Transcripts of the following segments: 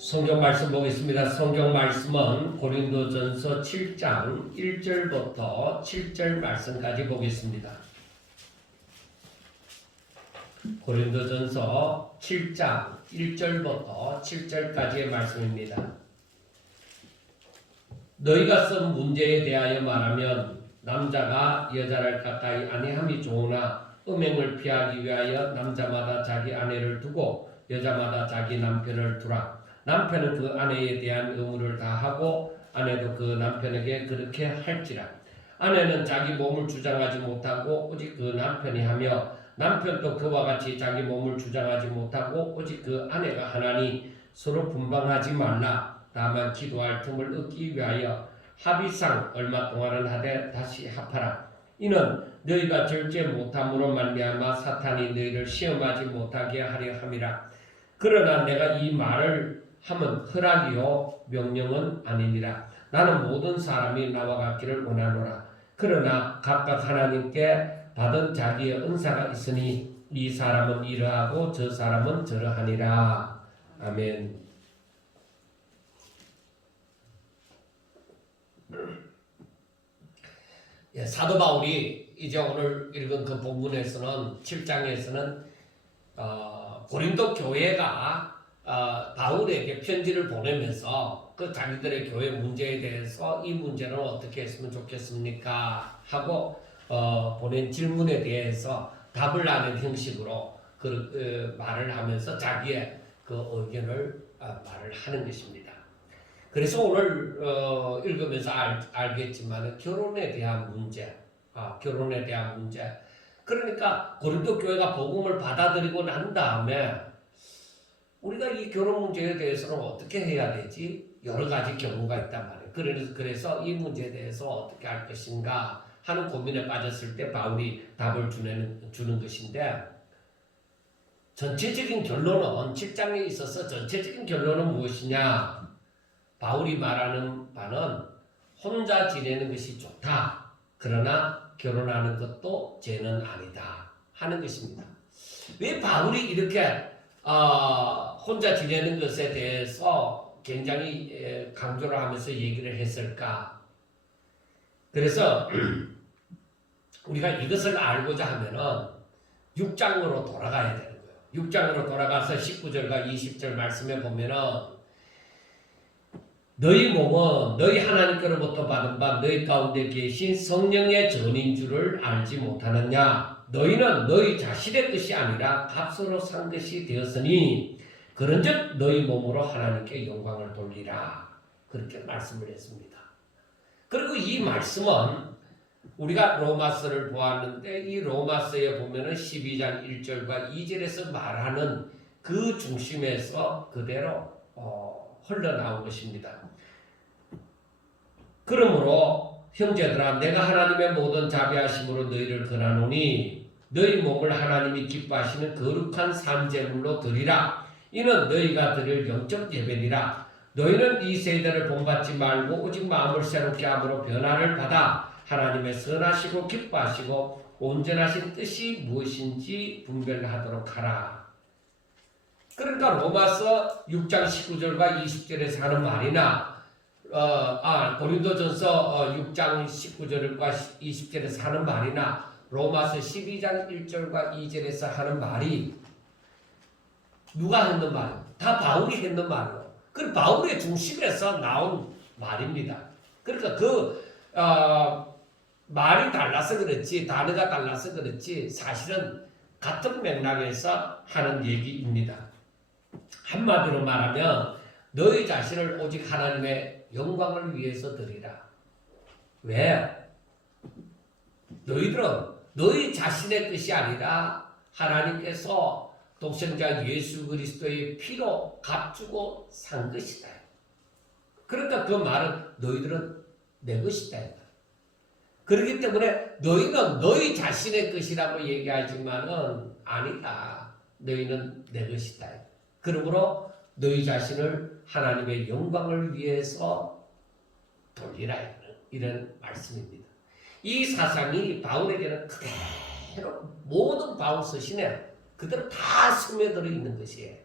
성경 말씀 보겠습니다. 성경 말씀은 고린도전서 7장 1절부터 7절 말씀까지 보겠습니다. 고린도전서 7장 1절부터 7절까지의 말씀입니다. 너희가 쓴 문제에 대하여 말하면 남자가 여자를 가까이 아니함이 좋으나 음행을 피하기 위하여 남자마다 자기 아내를 두고 여자마다 자기 남편을 두라. 남편은 그 아내에 대한 의무를 다하고 아내도 그 남편에게 그렇게 할지라. 아내는 자기 몸을 주장하지 못하고 오직 그 남편이 하며 남편도 그와 같이 자기 몸을 주장하지 못하고 오직 그 아내가 하나니 서로 분방하지 말라. 다만 기도할 틈을 얻기 위하여 합의상 얼마 동안은 하되 다시 합하라. 이는 너희가 절제 못함으로 말미암아 사탄이 너희를 시험하지 못하게 하려 함이라. 그러나 내가 이 말을 함은 허락이요 명령은 아니니라. 나는 모든 사람이 나와 같기를 원하노라. 그러나 각각 하나님께 받은 자기의 은사가 있으니 이 사람은 이러하고 저 사람은 저러하니라. 아멘. 사도 바울이 이제 오늘 읽은 그 본문에서는 7장에서는 고린도 교회가 바울에게 편지를 보내면서 그 자기들의 교회 문제에 대해서 이 문제는 어떻게 했으면 좋겠습니까? 하고 보낸 질문에 대해서 답을 하는 형식으로 말을 하면서 자기의 그 의견을 말을 하는 것입니다. 그래서 오늘 읽으면서 알겠지만 결혼에 대한 문제, 결혼에 대한 문제. 그러니까 고린도 교회가 복음을 받아들이고 난 다음에 우리가 이 결혼 문제에 대해서는 어떻게 해야 되지? 여러 가지 경우가 있단 말이에요. 그래서 이 문제에 대해서 어떻게 할 것인가 하는 고민에 빠졌을 때 바울이 답을 주는 것인데, 전체적인 결론은 7장에 있어서 전체적인 결론은 무엇이냐? 바울이 말하는 바는 혼자 지내는 것이 좋다. 그러나 결혼하는 것도 죄는 아니다 하는 것입니다. 왜 바울이 이렇게 혼자 지내는 것에 대해서 굉장히 강조를 하면서 얘기를 했을까? 그래서 우리가 이것을 알고자 하면은 6장으로 돌아가야 되는 거예요. 6장으로 돌아가서 19절과 20절 말씀에 보면은 너희 몸은 너희 하나님께로부터 받은 바 너희 가운데 계신 성령의 전인 줄을 알지 못하느냐? 너희는 너희 자신의 것이 아니라 값으로 산 것이 되었으니 그런즉 너희 몸으로 하나님께 영광을 돌리라. 그렇게 말씀을 했습니다. 그리고 이 말씀은 우리가 로마서를 보았는데 이 로마서에 보면은 12장 1절과 2절에서 말하는 그 중심에서 그대로 흘러나온 것입니다. 그러므로 형제들아 내가 하나님의 모든 자비하심으로 너희를 권하노니 너희 몸을 하나님이 기뻐하시는 거룩한 산제물로 드리라. 이는 너희가 드릴 영적 예배니라. 너희는 이 세대를 본받지 말고 오직 마음을 새롭게 함으로 변화를 받아 하나님의 선하시고 기뻐하시고 온전하신 뜻이 무엇인지 분별하도록 하라. 그러니까 로마서 6장 19절과 20절에서 하는 말이나 고린도전서 6장 19절과 20절에서 하는 말이나 로마서 12장 1절과 2절에서 하는 말이 누가 했는 말이에요? 다 바울이 했는 말이에요. 그 바울의 중심에서 나온 말입니다. 그러니까 말이 달라서 그렇지, 단어가 달라서 그렇지 사실은 같은 맥락에서 하는 얘기입니다. 한마디로 말하면 너희 자신을 오직 하나님의 영광을 위해서 드리라. 왜? 너희들은 너희 자신의 뜻이 아니라 하나님께서 독생자 예수 그리스도의 피로 값주고 산 것이다. 그러니까 그 말은 너희들은 내 것이다. 그렇기 때문에 너희는 너희 자신의 것이라고 얘기하지만은 아니다. 너희는 내 것이다. 그러므로 너희 자신을 하나님의 영광을 위해서 돌리라. 이런 말씀입니다. 이 사상이 바울에게는 그대로 모든 바울 서신에 그대로 다 스며들어 있는 것이에요.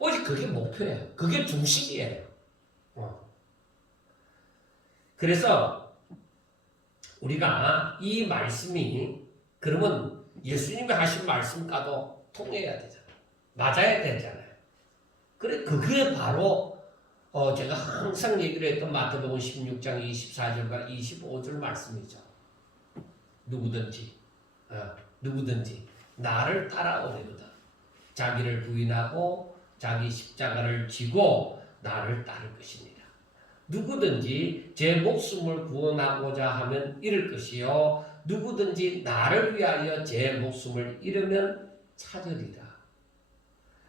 오직 그게 목표예요. 그게 중심이에요. 그래서 우리가 이 말씀이 그러면 예수님이 하신 말씀과도 통해야 되잖아요. 맞아야 되잖아요. 그래 그게 바로 제가 항상 얘기를 했던 마태복음 16장 24절과 25절 말씀이죠. 누구든지 나를 따라오려거든 자기를 부인하고 자기 십자가를 지고 나를 따를 것입니다. 누구든지 제 목숨을 구원하고자 하면 잃을 것이요 누구든지 나를 위하여 제 목숨을 잃으면 찾으리라.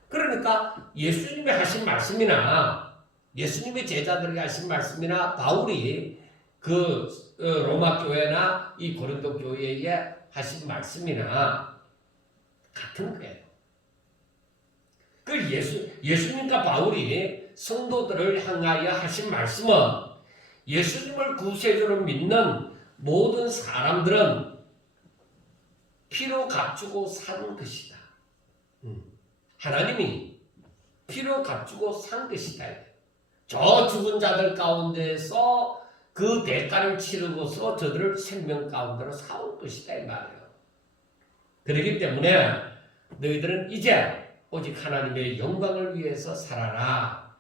그러니까 예수님이 하신 말씀이나 예수님의 제자들에게 하신 말씀이나 바울이 그 로마 교회나 이 고린도 교회에 하신 말씀이나 같은 거예요. 그 예수님과 바울이 성도들을 향하여 하신 말씀은 예수님을 구세주로 믿는 모든 사람들은 피로 값주고 산 것이다. 하나님이 피로 값주고 산 것이다. 저 죽은 자들 가운데서 그 대가를 치르고서 저들을 생명 가운데로 사올 것이다 이 말이에요. 그렇기 때문에 너희들은 이제 오직 하나님의 영광을 위해서 살아라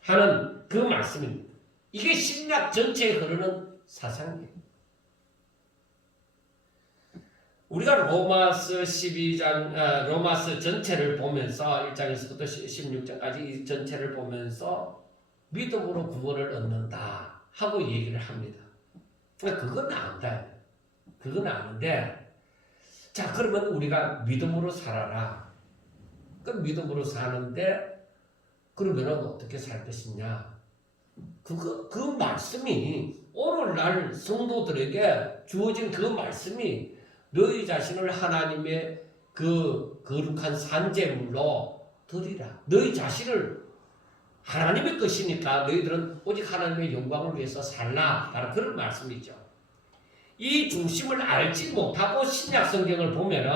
하는 그 말씀입니다. 이게 신약 전체에 흐르는 사상이에요. 우리가 로마서 12장, 로마서 전체를 보면서 1장에서부터 16장까지 이 전체를 보면서 믿음으로 구원을 얻는다 하고 얘기를 합니다. 그건 안다. 그건 아는데, 자, 그러면 우리가 믿음으로 살아라. 그 믿음으로 사는데, 그러면 어떻게 살 것이냐? 그 말씀이, 오늘날 성도들에게 주어진 그 말씀이 너희 자신을 하나님의 그 거룩한 산제물로 드리라. 너희 자신을 하나님의 것이니까 너희들은 오직 하나님의 영광을 위해서 살라. 바로 그런 말씀이죠. 이 중심을 알지 못하고 신약 성경을 보면은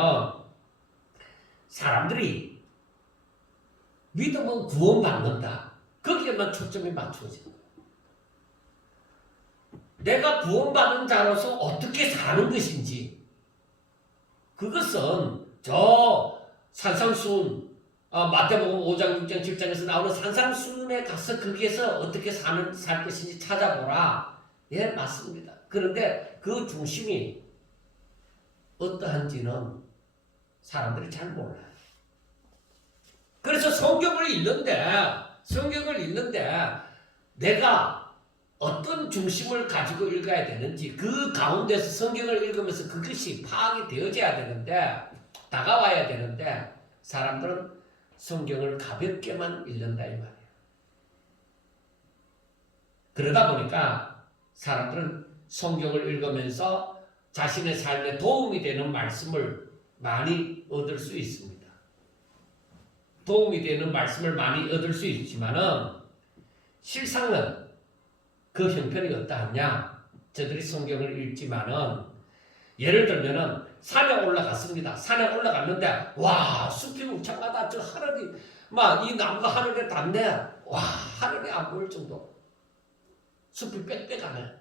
사람들이 믿음은 구원받는다. 거기에만 초점이 맞춰진 거예요. 내가 구원받은 자로서 어떻게 사는 것인지 그것은 저 산상수훈 마태복음 5장, 6장, 7장에서 나오는 산상수훈에 가서 거기에서 어떻게 살 것인지 찾아보라. 예, 맞습니다. 그런데 그 중심이 어떠한지는 사람들이 잘 몰라요. 그래서 성경을 읽는데 내가 어떤 중심을 가지고 읽어야 되는지 그 가운데서 성경을 읽으면서 그것이 파악이 되어져야 되는데 다가와야 되는데 사람들은 성경을 가볍게만 읽는다 이 말이에요. 그러다 보니까 사람들은 성경을 읽으면서 자신의 삶에 도움이 되는 말씀을 많이 얻을 수 있습니다. 도움이 되는 말씀을 많이 얻을 수 있지만은 실상은 그 형편이 어떠하냐? 저들이 성경을 읽지만은 예를 들면은 산에 올라갔습니다. 산에 올라갔는데 와 숲이 울창하다. 저 하늘이 막 이 나무가 하늘에 닿네. 와 하늘이 안 보일 정도. 숲이 빽빽하네.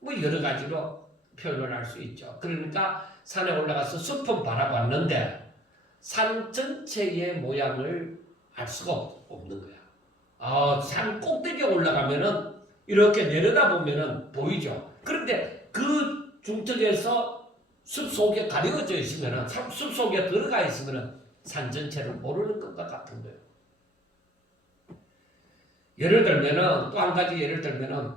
뭐 여러 가지로 표현을 할 수 있죠. 그러니까 산에 올라가서 숲은 바라봤는데 산 전체의 모양을 알 수가 없는 거야. 산 꼭대기에 올라가면은 이렇게 내려다보면은 보이죠. 그런데 그 중턱에서 숲 속에 가려져 있으면은 숲 속에 들어가 있으면은 산 전체를 모르는 것과 같은 거예요. 예를 들면은 또 한 가지 예를 들면은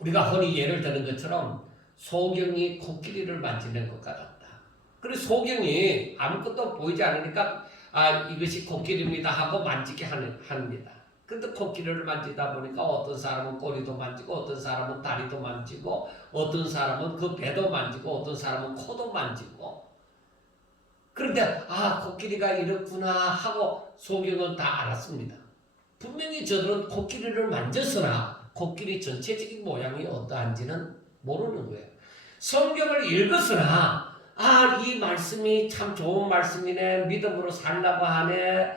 우리가 흔히 예를 드는 것처럼 소경이 코끼리를 만지는 것과 같다. 그래서 소경이 아무것도 보이지 않으니까 이것이 코끼리입니다 하고 만지게 합니다. 근데 코끼리를 만지다 보니까 어떤 사람은 꼬리도 만지고 어떤 사람은 다리도 만지고 어떤 사람은 그 배도 만지고 어떤 사람은 코도 만지고 그런데 코끼리가 이렇구나 하고 소경은 다 알았습니다. 분명히 저들은 코끼리를 만졌으나 코끼리 전체적인 모양이 어떠한지는 모르는 거예요. 성경을 읽었으나 이 말씀이 참 좋은 말씀이네. 믿음으로 살라고 하네.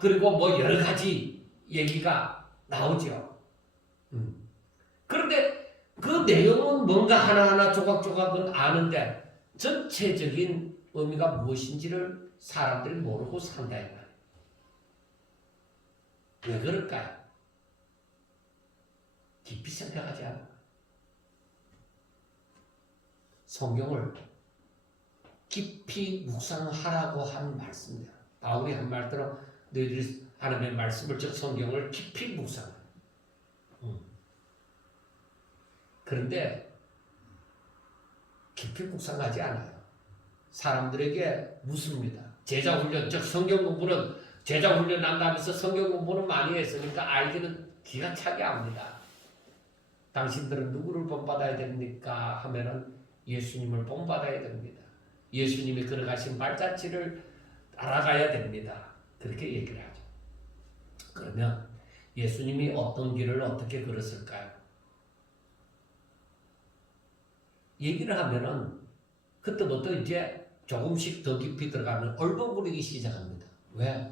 그리고 뭐 여러 가지 얘기가 나오죠. 그런데 그 내용은 뭔가 하나하나 조각조각은 아는데 전체적인 의미가 무엇인지를 사람들이 모르고 산다 이 말이에요. 왜 그럴까요? 깊이 생각하지 않아. 성경을 깊이 묵상하라고 한 말씀이야. 바울이 한 말대로 너희들이 하나님의 말씀을 즉 성경을 깊이 묵상해. 그런데 깊이 묵상하지 않아요. 사람들에게 묻습니다. 제자 훈련, 즉 성경 공부는 제자 훈련 난다면서 성경 공부는 많이 했으니까 알기는 기가 차게 압니다. 당신들은 누구를 본받아야 됩니까? 하면은 예수님을 본받아야 됩니다. 예수님이 걸어가신 발자취를 따라가야 됩니다. 그렇게 얘기를 하죠. 그러면 예수님이 어떤 길을 어떻게 걸었을까요? 얘기를 하면은 그때부터 이제 조금씩 더 깊이 들어가면 얼버무리기 시작합니다. 왜?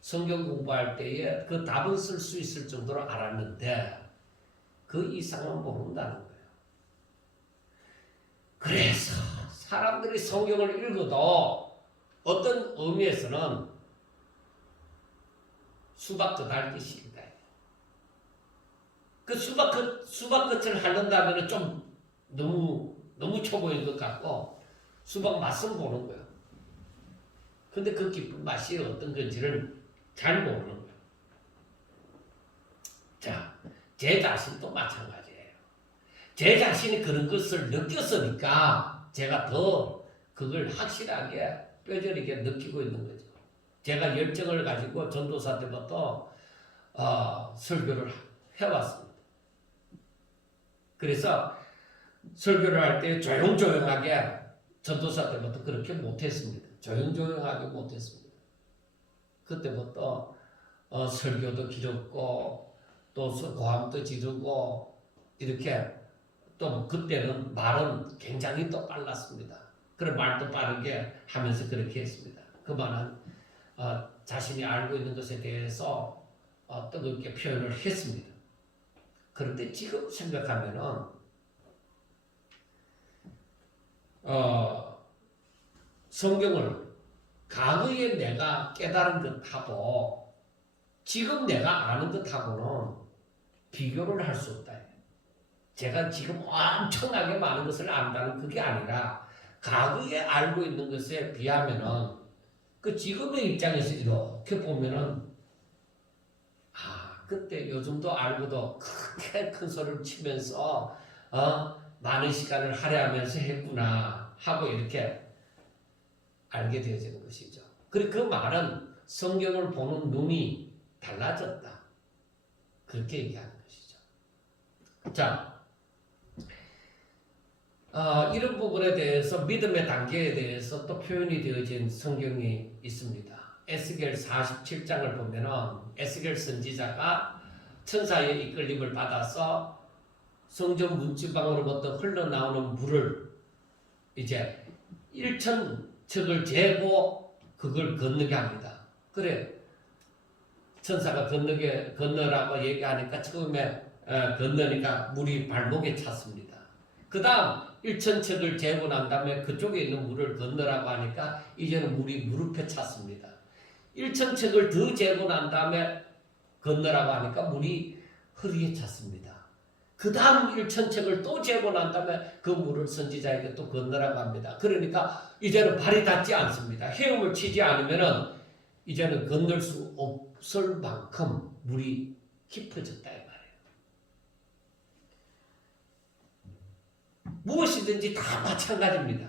성경 공부할 때에 그 답은 쓸 수 있을 정도로 알았는데 그 이상은 모른다는 거예요. 그래서 사람들이 성경을 읽어도 어떤 의미에서는 수박 끝 핥듯이다. 그 수박 끝을 핥는다면 좀 너무 초보인 것 같고 수박 맛은 보는 거예요. 근데 그 깊은 맛이 어떤 건지를 잘 모르는 거예요. 자, 제 자신도 마찬가지예요. 제 자신이 그런 것을 느꼈으니까 제가 더 그걸 확실하게 뼈저리게 느끼고 있는 거죠. 제가 열정을 가지고 전도사 때부터 설교를 해왔습니다. 그래서 설교를 할 때 조용조용하게 전도사 때부터 그렇게 못했습니다. 조용조용하게 못했습니다. 그때부터 설교도 길었고 또 고함도 지르고 이렇게 또 그때는 말은 굉장히 또 빨랐습니다. 그런 말도 빠르게 하면서 그렇게 했습니다. 그만한 자신이 알고 있는 것에 대해서 뜨겁게 표현을 했습니다. 그런데 지금 생각하면은 성경을 과거에 내가 깨달은 것하고 지금 내가 아는 것하고는 비교를 할 수 없다. 제가 지금 엄청나게 많은 것을 안다는 그게 아니라 과거에 알고 있는 것에 비하면은 그 지금의 입장에서 이렇게 보면은 그때 요즘도 알고도 그렇게 큰 소리를 치면서 많은 시간을 할애하면서 했구나 하고 이렇게 알게 되어지는 것이죠. 그리고 그 말은 성경을 보는 눈이 달라졌다. 그렇게 얘기하는 것이죠. 자, 이런 부분에 대해서 믿음의 단계에 대해서 또 표현이 되어진 성경이 있습니다. 에스겔 47장을 보면은 에스겔 선지자가 천사의 이끌림을 받아서 성전 문지방으로부터 흘러나오는 물을 이제 1,000척을 재고 그걸 건너게 합니다. 그래 천사가 건너라고 얘기하니까 처음에 건너니까 물이 발목에 찼습니다. 그 다음 1,000척을 재고 난 다음에 그쪽에 있는 물을 건너라고 하니까 이제는 물이 무릎에 찼습니다. 1,000척을 더 재고 난 다음에 건너라고 하니까 물이 허리에 찼습니다. 그 다음 1,000척을 또 재고 난 다음에 그 물을 선지자에게 또 건너라고 합니다. 그러니까 이제는 발이 닿지 않습니다. 헤엄을 치지 않으면은 이제는 건널 수 없을 만큼 물이 깊어졌다 이 말이에요. 무엇이든지 다 마찬가지입니다.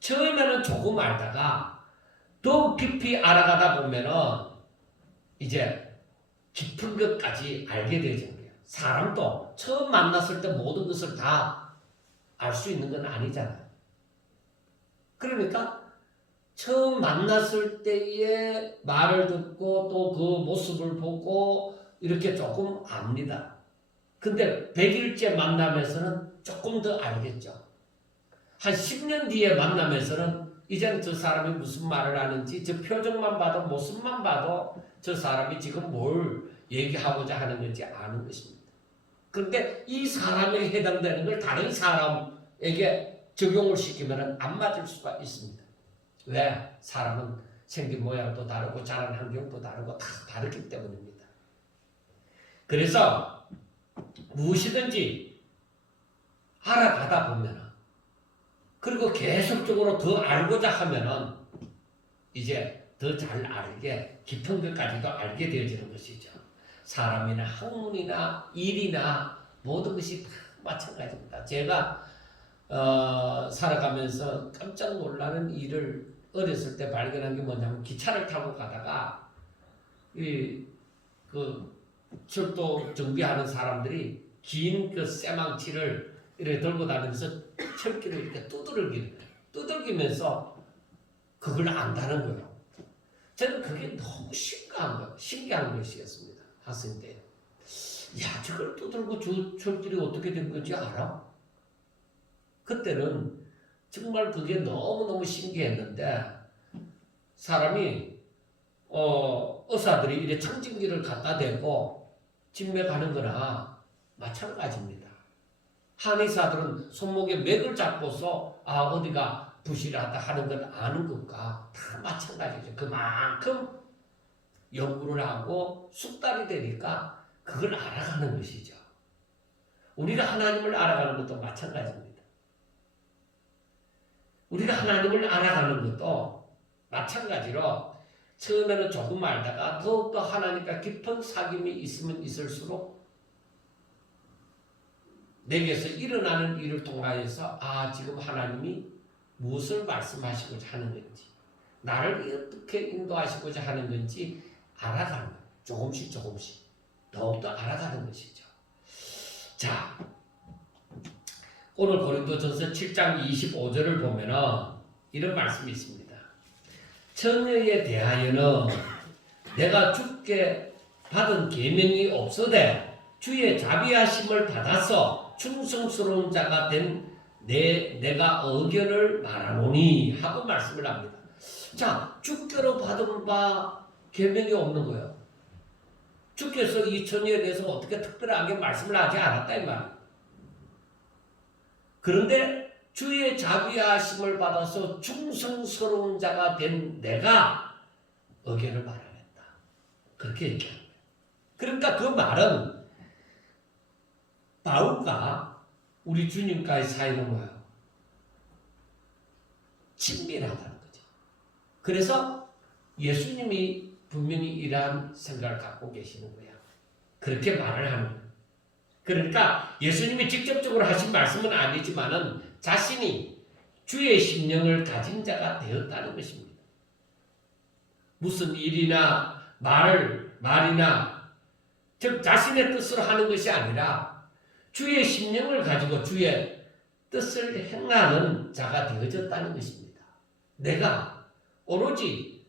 처음에는 조금 알다가 더 깊이 알아가다 보면은 이제 깊은 것까지 알게 되죠. 사람도 처음 만났을 때 모든 것을 다 알 수 있는 건 아니잖아요. 그러니까 처음 만났을 때의 말을 듣고 또 그 모습을 보고 이렇게 조금 압니다. 근데 100일째 만나면서는 조금 더 알겠죠. 한 10년 뒤에 만나면서는 이제는 저 사람이 무슨 말을 하는지 저 표정만 봐도 모습만 봐도 저 사람이 지금 뭘 얘기하고자 하는 건지 아는 것입니다. 그런데 이 사람에 해당되는 걸 다른 사람에게 적용을 시키면 안 맞을 수가 있습니다. 왜? 사람은 생긴 모양도 다르고 자란 환경도 다르고 다 다르기 때문입니다. 그래서 무엇이든지 알아가다 보면은 그리고 계속적으로 더 알고자 하면은 이제 더 잘 알게 깊은 것까지도 알게 되어지는 것이죠. 사람이나 학문이나 일이나 모든 것이 다 마찬가지입니다. 제가 살아가면서 깜짝 놀라는 일을 어렸을 때 발견한 게 뭐냐면 기차를 타고 가다가 그 철도 정비하는 사람들이 긴 그 쇠망치를 이렇게 들고 다니면서 철길을 이렇게 두들기면서 그걸 안다는 거예요. 저는 그게 너무 신기한 것이었습니다. 학생 때. 야, 저걸 두들고 철길이 어떻게 된 건지 알아? 그때는 정말 그게 너무너무 신기했는데 사람이 의사들이 이렇게 청진기를 갖다 대고 진맥 하는 거나 마찬가지입니다. 한의사들은 손목에 맥을 잡고서 어디가 부실하다 하는 걸 아는 것과 다 마찬가지죠. 그만큼 연구를 하고 숙달이 되니까 그걸 알아가는 것이죠. 우리가 하나님을 알아가는 것도 마찬가지입니다. 우리가 하나님을 알아가는 것도 마찬가지로 처음에는 조금 알다가 더욱더 하나님과 깊은 사귐이 있으면 있을수록 내게서 일어나는 일을 통하여서 지금 하나님이 무엇을 말씀하시고자 하는 건지 나를 어떻게 인도하시고자 하는 건지 알아가는 거예요. 조금씩 더욱더 알아가는 것이죠. 자, 오늘 고린도전서 7장 25절을 보면은 이런 말씀이 있습니다. 처녀에 대하여는 내가 주께 받은 계명이 없으되 주의 자비하심을 받아서 충성스러운 자가 된 내가 의견을 말하노니 하고 말씀을 합니다. 자, 주께로 받은 바 계명이 없는 거예요. 주께서 이 처녀에 대해서 어떻게 특별하게 말씀을 하지 않았다 이 말이에요. 그런데 주의 자비하심을 받아서 충성스러운 자가 된 내가 의견을 말하겠다. 그렇게 얘기하는 거예요. 그러니까 그 말은 바울과 우리 주님과의 사이는 뭐예요? 친밀하다는 거죠. 그래서 예수님이 분명히 이러한 생각을 갖고 계시는 거야. 그렇게 말을 하는 거예요. 그러니까 예수님이 직접적으로 하신 말씀은 아니지만은 자신이 주의 심령을 가진 자가 되었다는 것입니다. 무슨 일이나 말이나 즉 자신의 뜻으로 하는 것이 아니라 주의 심령을 가지고 주의 뜻을 행하는 자가 되어졌다는 것입니다. 내가 오로지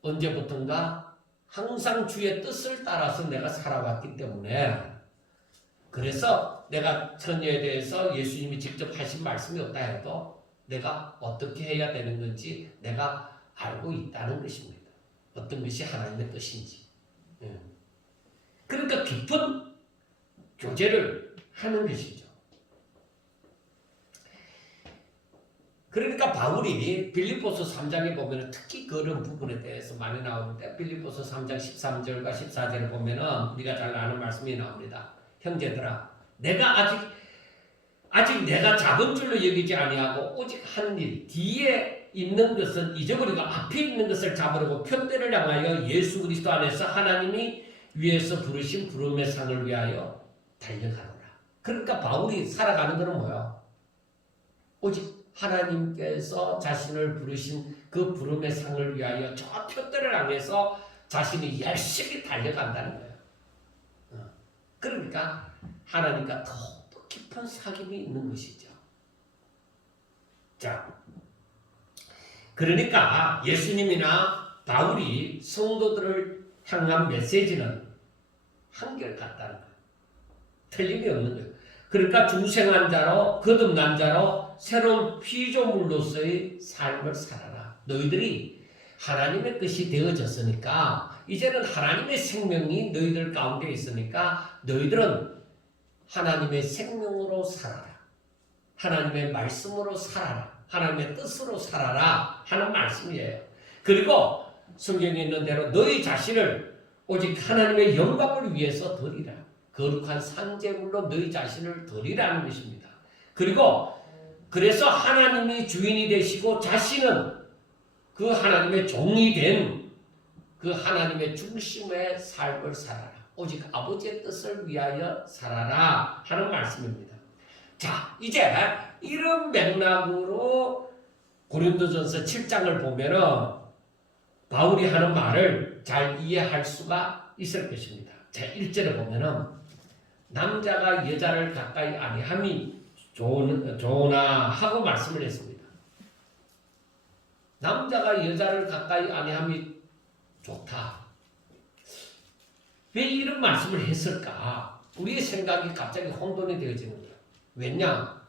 언제부턴가 항상 주의 뜻을 따라서 내가 살아왔기 때문에 그래서 내가 처녀에 대해서 예수님이 직접 하신 말씀이 없다 해도 내가 어떻게 해야 되는 건지 내가 알고 있다는 것입니다. 어떤 것이 하나님의 뜻인지. 그러니까 깊은 교제를 하는 것이죠. 그러니까 바울이 빌립보서 3장에 보면 특히 그런 부분에 대해서 많이 나오는데 빌립보서 3장 13절과 14절을 보면 우리가 잘 아는 말씀이 나옵니다. 형제들아 내가 아직 내가 작은 줄로 여기지 아니하고 오직 한 일 뒤에 있는 것은 잊어버리고 앞에 있는 것을 잡으려고 표대를 향하여 예수 그리스도 안에서 하나님이 위에서 부르신 부름의 상을 위하여 달려가노라. 그러니까 바울이 살아가는 것은 뭐야? 오직 하나님께서 자신을 부르신 그 부름의 상을 위하여 저 표대를 향해서 자신이 열심히 달려간다는 거예요. 그러니까 하나님과 더욱더 깊은 사귐이 있는 것이죠. 자, 그러니까 예수님이나 바울이 성도들을 향한 메시지는 한결같다는 거예요. 틀림이 없는 거예요. 그러니까 중생한 자로 거듭난 자로 새로운 피조물로서의 삶을 살아라. 너희들이 하나님의 것이 되어졌으니까 이제는 하나님의 생명이 너희들 가운데 있으니까 너희들은 하나님의 생명으로 살아라. 하나님의 말씀으로 살아라. 하나님의 뜻으로 살아라 하는 말씀이에요. 그리고 성경에 있는 대로 너희 자신을 오직 하나님의 영광을 위해서 드리라. 거룩한 산제물로 너희 자신을 드리라는 것입니다. 그리고 그래서 하나님이 주인이 되시고 자신은 그 하나님의 종이 된 그 하나님의 중심의 삶을 살아라. 오직 아버지의 뜻을 위하여 살아라 하는 말씀입니다. 자, 이제 이런 맥락으로 고린도전서 7장을 보면은 바울이 하는 말을 잘 이해할 수가 있을 것입니다. 자, 1절에 보면은 남자가 여자를 가까이 아니함이 좋으나 하고 말씀을 했습니다. 남자가 여자를 가까이 아니함이 좋다. 왜 이런 말씀을 했을까? 우리의 생각이 갑자기 혼돈이 되어지는 거예요. 왜냐?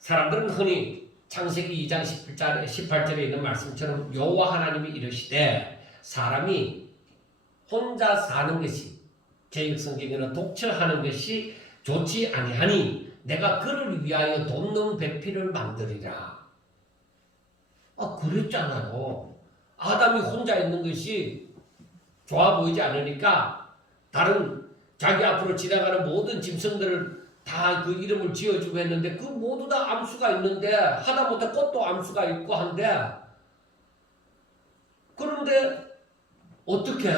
사람들은 흔히 창세기 2장 18절에 있는 말씀처럼 여호와 하나님이 이르시되 사람이 혼자 사는 것이 개혁성경에는 독처하는 것이 좋지 아니하니 내가 그를 위하여 돕는 배필을 만들리라. 그랬잖아요. 아담이 혼자 있는 것이 좋아 보이지 않으니까 다른 자기 앞으로 지나가는 모든 짐승들을 다 그 이름을 지어주고 했는데 그 모두 다 암수가 있는데 하다못해 꽃도 암수가 있고 한데 그런데 어떻게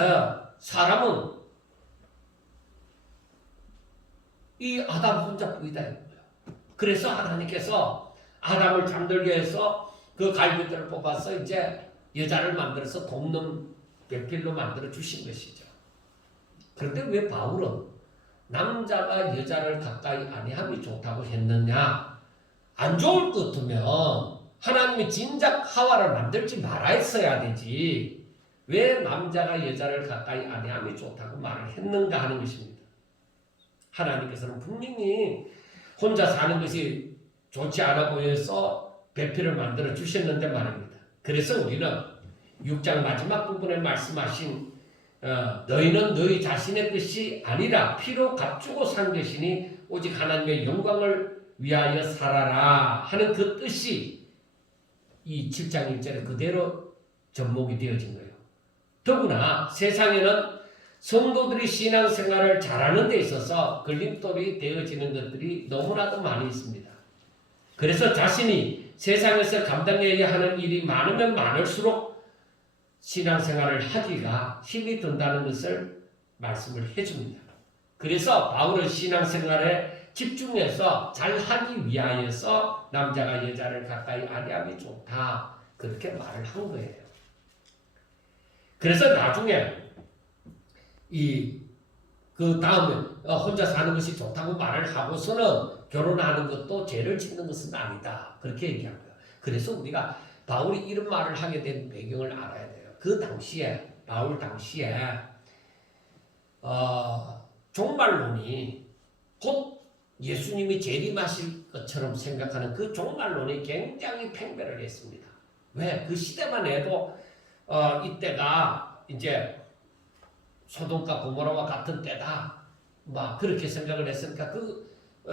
사람은 이 아담 혼자 보이다 이거예요. 그래서 하나님께서 아담을 잠들게 해서 그 갈빗들을 뽑아서 이제 여자를 만들어서 돕는 배필로 만들어 주신 것이죠. 그런데 왜 바울은 남자가 여자를 가까이 아니함이 좋다고 했느냐? 안 좋을 것 같으면 하나님이 진작 하와를 만들지 말아 했어야 되지. 왜 남자가 여자를 가까이 아니함이 좋다고 말을 했는가 하는 것입니다. 하나님께서는 분명히 혼자 사는 것이 좋지 않아 보여서 배필을 만들어 주셨는데 말입니다. 그래서 우리는 6장 마지막 부분에 말씀하신 너희는 너희 자신의 것이 아니라 피로 값주고 산 것이니 오직 하나님의 영광을 위하여 살아라 하는 그 뜻이 이 7장 1절에 그대로 접목이 되어진 거예요. 더구나 세상에는 성도들이 신앙생활을 잘하는 데 있어서 걸림돌이 되어지는 것들이 너무나도 많이 있습니다. 그래서 자신이 세상에서 감당해야 하는 일이 많으면 많을수록 신앙생활을 하기가 힘이 든다는 것을 말씀을 해줍니다. 그래서 바울은 신앙생활에 집중해서 잘하기 위하여서 남자가 여자를 가까이 아니함이 좋다 그렇게 말을 한 거예요. 그래서 나중에 그 다음에 혼자 사는 것이 좋다고 말을 하고서는 결혼하는 것도 죄를 짓는 것은 아니다. 그렇게 얘기한 거예요. 그래서 우리가 바울이 이런 말을 하게 된 배경을 알아야 돼요. 그 당시에 바울 당시에 종말론이 곧 예수님이 재림하실 것처럼 생각하는 그 종말론이 굉장히 팽배를 했습니다. 왜? 그 시대만 해도 이때가 이제 소돔과 고모라와 같은 때다. 막 그렇게 생각을 했으니까 그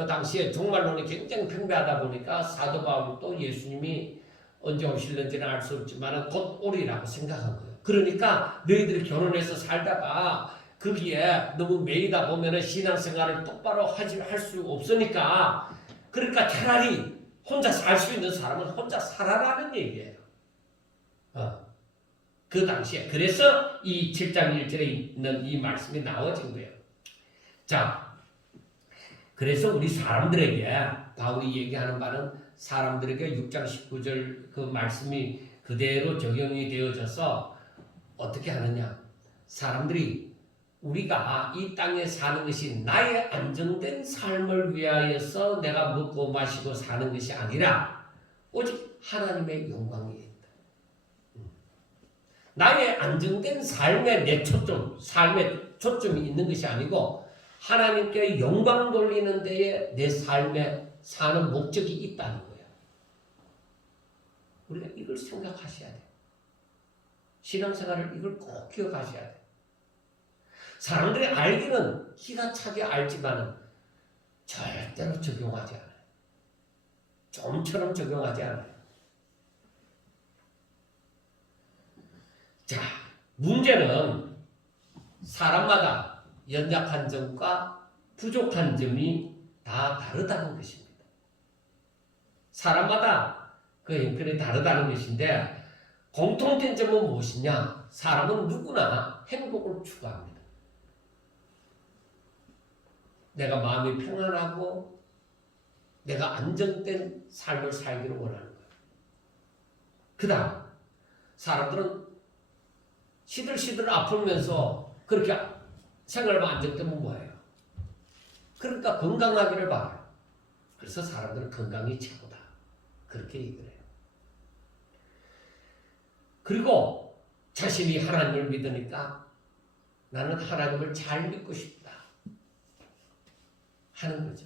당시에 종말론이 굉장히 팽배하다 보니까 사도 바울도 예수님이 언제 오실는지는 알 수 없지만 곧 오리라고 생각한 거예요. 그러니까 너희들이 결혼해서 살다가 거기에 너무 매이다 보면은 신앙생활을 똑바로 할 수 없으니까 그러니까 차라리 혼자 살 수 있는 사람은 혼자 살아라는 얘기예요. 그 당시에. 그래서 이 7장 1절에 있는 이 말씀이 나와진 거예요. 자, 그래서 우리 사람들에게 바울이 얘기하는 바는 사람들에게 6장 19절 그 말씀이 그대로 적용이 되어져서 어떻게 하느냐. 사람들이 우리가 이 땅에 사는 것이 나의 안정된 삶을 위하여서 내가 먹고 마시고 사는 것이 아니라 오직 하나님의 영광이 있다. 나의 안정된 삶의 내 초점, 삶의 초점이 있는 것이 아니고 하나님께 영광 돌리는 데에 내 삶에 사는 목적이 있다는 거예요. 우리가 이걸 생각하셔야 돼요. 신앙생활을 이걸 꼭 기억하셔야 돼요. 사람들이 알기는 기가 차게 알지만은 절대로 적용하지 않아요. 좀처럼 적용하지 않아요. 자, 문제는 사람마다 연약한 점과 부족한 점이 다 다르다는 것입니다. 사람마다 그 형편이 다르다는 것인데 공통된 점은 무엇이냐? 사람은 누구나 행복을 추구합니다. 내가 마음이 평안하고 내가 안정된 삶을 살기를 원하는 거예요. 그 다음 사람들은 시들시들 아프면서 그렇게 생활만 안정되면 뭐예요? 그러니까 건강하기를 바라요. 그래서 사람들은 건강이 최고다. 그렇게 얘기를 해요. 그리고 자신이 하나님을 믿으니까 나는 하나님을 잘 믿고 싶다 하는 거죠.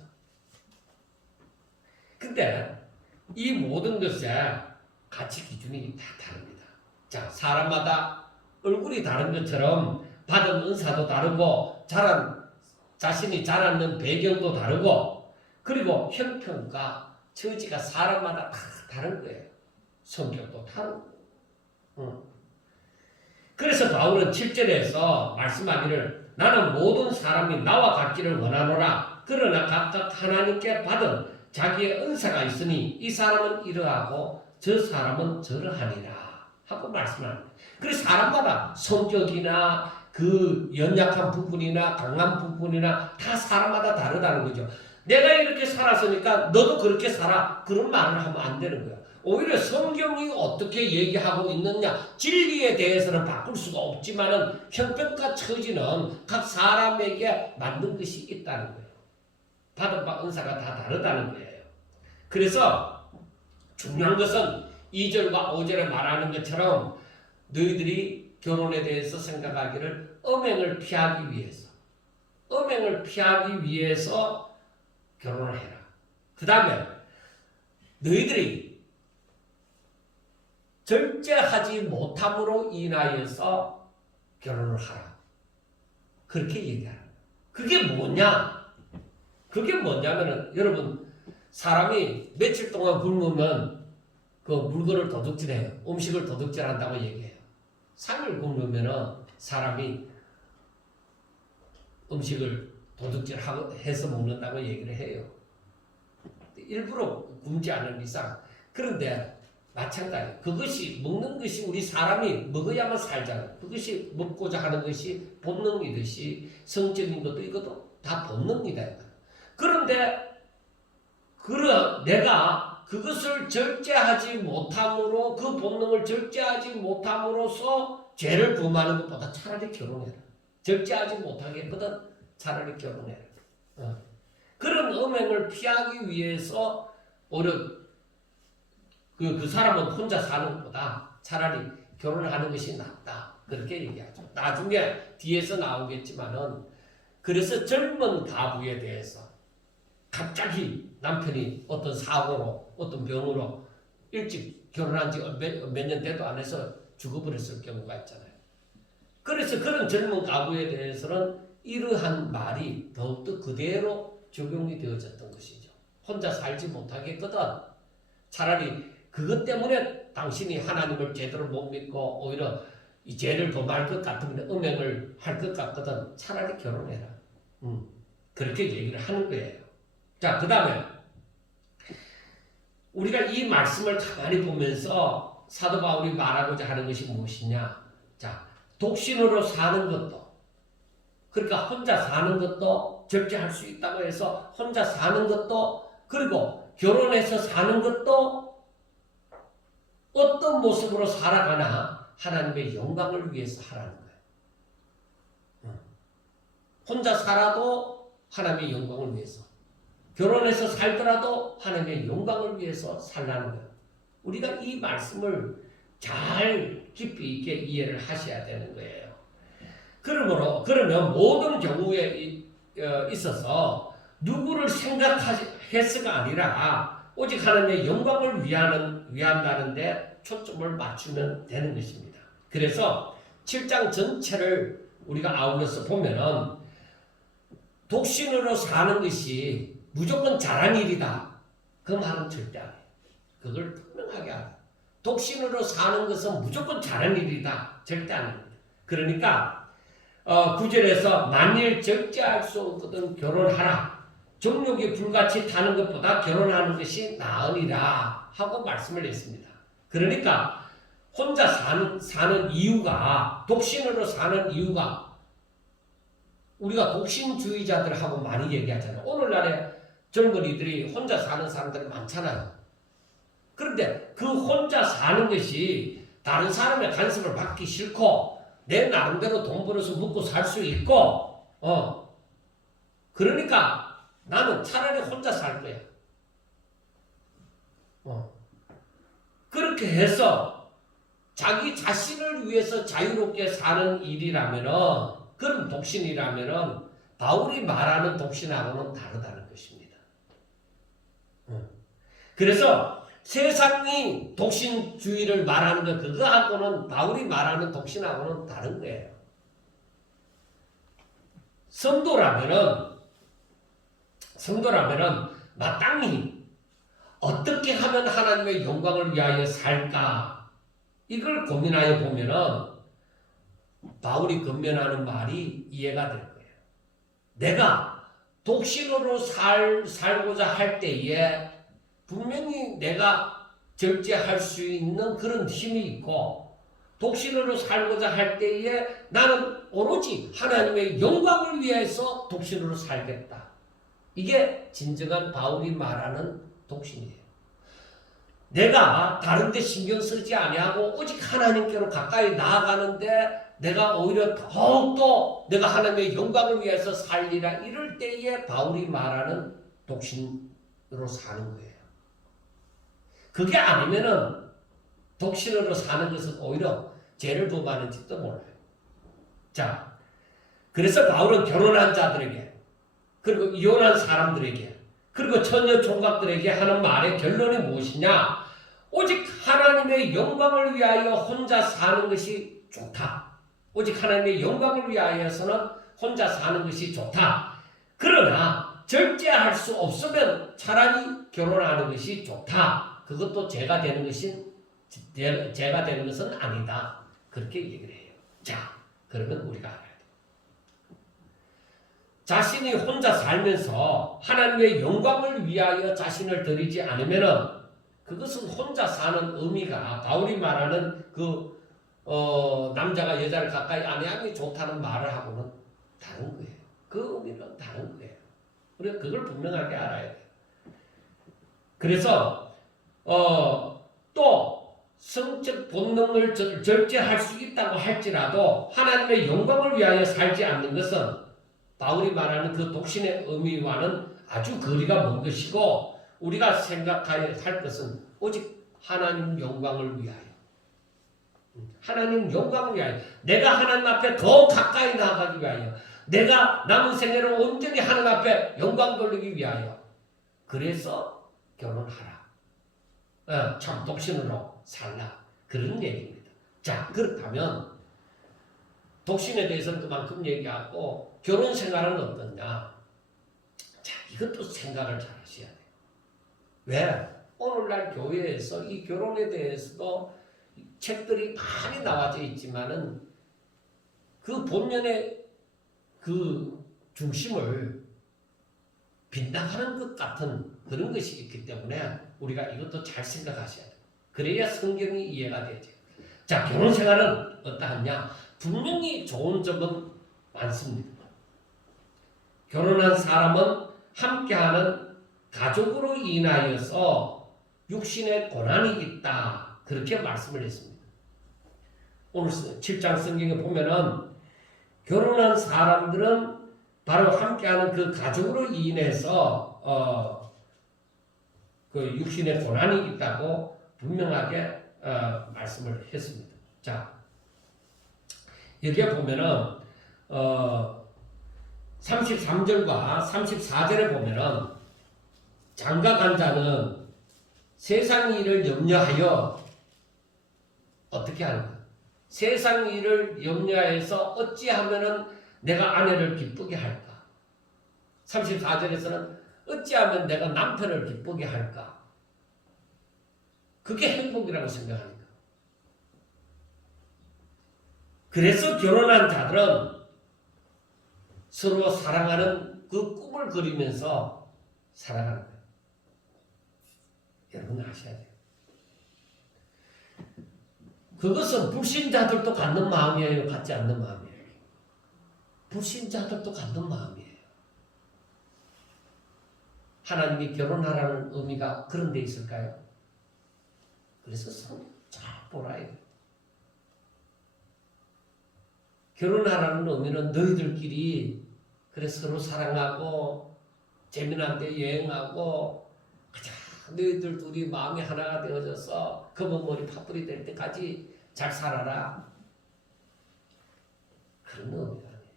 근데 이 모든 것에 가치 기준이 다 다릅니다. 자, 사람마다 얼굴이 다른 것처럼 받은 은사도 다르고 자신이 자라는 배경도 다르고 그리고 형편과 처지가 사람마다 다 다른 거예요. 성격도 다르고. 그래서 바울은 7절에서 말씀하기를 나는 모든 사람이 나와 같기를 원하노라. 그러나 각각 하나님께 받은 자기의 은사가 있으니 이 사람은 이러하고 저 사람은 저러하니라 하고 말씀합니다. 그래서 사람마다 성격이나 그 연약한 부분이나 강한 부분이나 다 사람마다 다르다는 거죠. 내가 이렇게 살았으니까 너도 그렇게 살아. 그런 말을 하면 안 되는 거예요. 오히려 성경이 어떻게 얘기하고 있느냐, 진리에 대해서는 바꿀 수가 없지만은 형편과 처지는 각 사람에게 맞는 것이 있다는 거예요. 받은 바 은사가 다 다르다는 거예요. 그래서 중요한 것은 2절과 5절에 말하는 것처럼 너희들이 결혼에 대해서 생각하기를 음행을 피하기 위해서 결혼을 해라. 그 다음에 너희들이 절제하지 못함으로 인하여서 결혼을 하라. 그렇게 얘기하는 거예요. 그게 뭐냐? 그게 뭐냐면은 여러분 사람이 며칠 동안 굶으면 그 물건을 도둑질해요. 음식을 도둑질한다고 얘기해요. 3일 굶으면은 사람이 음식을 도둑질해서 먹는다고 얘기를 해요. 일부러 굶지 않은 이상. 그런데 마찬가지. 그것이 먹는 것이 우리 사람이 먹어야만 살잖아요. 그것이 먹고자 하는 것이 본능이듯이 성적인 것도 이것도 다 본능이다. 그런데 내가 그것을 절제하지 못함으로 그 본능을 절제하지 못함으로써 죄를 범하는 것보다 차라리 결혼해라. 절제하지 못하겠거든 차라리 결혼해라. 그런 음행을 피하기 위해서 오히려 그 사람은 혼자 사는 것보다 차라리 결혼을 하는 것이 낫다. 그렇게 얘기하죠. 나중에 뒤에서 나오겠지만은 그래서 젊은 가부에 대해서 갑자기 남편이 어떤 사고로 어떤 병으로 일찍 결혼한 지 몇 년 돼도 안 해서 죽어버렸을 경우가 있잖아요. 그래서 그런 젊은 가부에 대해서는 이러한 말이 더욱더 그대로 적용이 되어졌던 것이죠. 혼자 살지 못하겠거든. 차라리 그것 때문에 당신이 하나님을 제대로 못 믿고 오히려 이 죄를 범할 것 같으면 음행을 할 것 같거든. 차라리 결혼해라. 그렇게 얘기를 하는 거예요. 자, 그 다음에 우리가 이 말씀을 가만히 보면서 사도 바울이 말하고자 하는 것이 무엇이냐? 자, 독신으로 사는 것도 그러니까 혼자 사는 것도 절제할 수 있다고 해서 혼자 사는 것도 그리고 결혼해서 사는 것도 어떤 모습으로 살아가나 하나님의 영광을 위해서 하라는 거예요. 혼자 살아도 하나님의 영광을 위해서 결혼해서 살더라도 하나님의 영광을 위해서 살라는 거예요. 우리가 이 말씀을 잘 깊이 있게 이해를 하셔야 되는 거예요. 그러면 모든 경우에 있어서 누구를 생각했어가 아니라 오직 하나님의 영광을 위한다는데 초점을 맞추면 되는 것입니다. 그래서 7장 전체를 우리가 아울러서 보면은 독신으로 사는 것이 무조건 잘한 일이다. 그 말은 절대 안 해요. 그걸 분명하게 알아요. 독신으로 사는 것은 무조건 잘한 일이다. 절대 아닙니다. 그러니까 9절에서 만일 절제할 수 없거든 결혼하라. 정욕이 불같이 타는 것보다 결혼하는 것이 나으니라 하고 말씀을 했습니다. 그러니까 혼자 사는 이유가, 독신으로 사는 이유가, 우리가 독신주의자들하고 많이 얘기하잖아요. 오늘날에 젊은이들이 혼자 사는 사람들이 많잖아요. 그런데 그 혼자 사는 것이 다른 사람의 간섭을 받기 싫고 내 나름대로 돈 벌어서 먹고 살 수 있고 그러니까 나는 차라리 혼자 살 거야. 그렇게 해서 자기 자신을 위해서 자유롭게 사는 일이라면은, 그런 독신이라면은 바울이 말하는 독신하고는 다르다는 것입니다. 그래서 세상이 독신주의를 말하는 것, 그거하고는, 바울이 말하는 독신하고는 다른 거예요. 성도라면은 마땅히 어떻게 하면 하나님의 영광을 위하여 살까, 이걸 고민하여 보면은 바울이 건면하는 말이 이해가 될 거예요. 내가 독신으로 살고자 할 때에 분명히 내가 절제할 수 있는 그런 힘이 있고, 독신으로 살고자 할 때에 나는 오로지 하나님의 영광을 위해서 독신으로 살겠다. 이게 진정한 바울이 말하는 독신이에요. 내가 다른 데 신경 쓰지 아니하고 오직 하나님께로 가까이 나아가는데 내가 오히려 더욱더 내가 하나님의 영광을 위해서 살리라, 이럴 때에 바울이 말하는 독신으로 사는 거예요. 그게 아니면은 독신으로 사는 것은 오히려 죄를 범하는지도 몰라요. 자, 그래서 바울은 결혼한 자들에게, 그리고 이혼한 사람들에게, 그리고 처녀 총각들에게 하는 말의 결론이 무엇이냐? 오직 하나님의 영광을 위하여 혼자 사는 것이 좋다. 오직 하나님의 영광을 위하여서는 혼자 사는 것이 좋다. 그러나 절제할 수 없으면 차라리 결혼하는 것이 좋다. 그것도 죄가 되는 것은 아니다. 그렇게 얘기를 해요. 자, 그러면 우리가 알아야 돼요. 자신이 혼자 살면서 하나님의 영광을 위하여 자신을 드리지 않으면은 그것은 혼자 사는 의미가 바울이 말하는 남자가 여자를 가까이 아내하기 좋다는 말을 하고는 다른 거예요. 그 의미는 다른 거예요. 우리가 그걸 분명하게 알아야 돼요. 그래서 또 성적 본능을 절제할 수 있다고 할지라도 하나님의 영광을 위하여 살지 않는 것은 바울이 말하는 그 독신의 의미와는 아주 거리가 먼 것이고, 우리가 생각해야 할 것은 오직 하나님 영광을 위하여, 하나님 영광을 위하여, 내가 하나님 앞에 더 가까이 나아가기 위하여, 내가 남은 생애를 온전히 하나님 앞에 영광 돌리기 위하여, 그래서 결혼하라. 참 독신으로 살라. 그런 얘기입니다. 자, 그렇다면 독신에 대해서는 그만큼 얘기하고 결혼 생활은 어떠냐? 자, 이것도 생각을 잘 하셔야 돼요. 왜? 오늘날 교회에서 이 결혼에 대해서도 책들이 많이 나와져 있지만은 그 본연의 그 중심을 빈당하는 것 같은 그런 것이 있기 때문에 우리가 이것도 잘 생각하셔야 돼요. 그래야 성경이 이해가 되죠. 자, 결혼 생활은 어떠하냐? 분명히 좋은 점은 많습니다. 결혼한 사람은 함께하는 가족으로 인하여서 육신의 고난이 있다. 그렇게 말씀을 했습니다. 오늘 7장 성경에 보면은 결혼한 사람들은 바로 함께하는 그 가족으로 인해서 그 육신의 고난이 있다고 분명하게 말씀을 했습니다. 자, 여기에 보면은 33절과 34절에 보면은 장가간 자는 세상 일을 염려하여 어떻게 하는가? 세상 일을 염려해서 어찌하면은 내가 아내를 기쁘게 할까? 34절에서는 어찌하면 내가 남편을 기쁘게 할까? 그게 행복이라고 생각하니까. 그래서 결혼한 자들은 서로 사랑하는 그 꿈을 그리면서 살아가는 거예요. 여러분 아셔야 돼요. 그것은 불신자들도 갖는 마음이에요? 갖지 않는 마음이에요? 불신자들도 갖는 마음이에요. 하나님이 결혼하라는 의미가 그런 데 있을까요? 그래서 성경 잘 보라요. 결혼하라는 의미는 너희들끼리 그래 서로 사랑하고 재미난데 여행하고 가자 너희들 둘이 마음이 하나가 되어져서 검은머리 팥불이 될 때까지 잘 살아라. 그런 의미가 아니에요.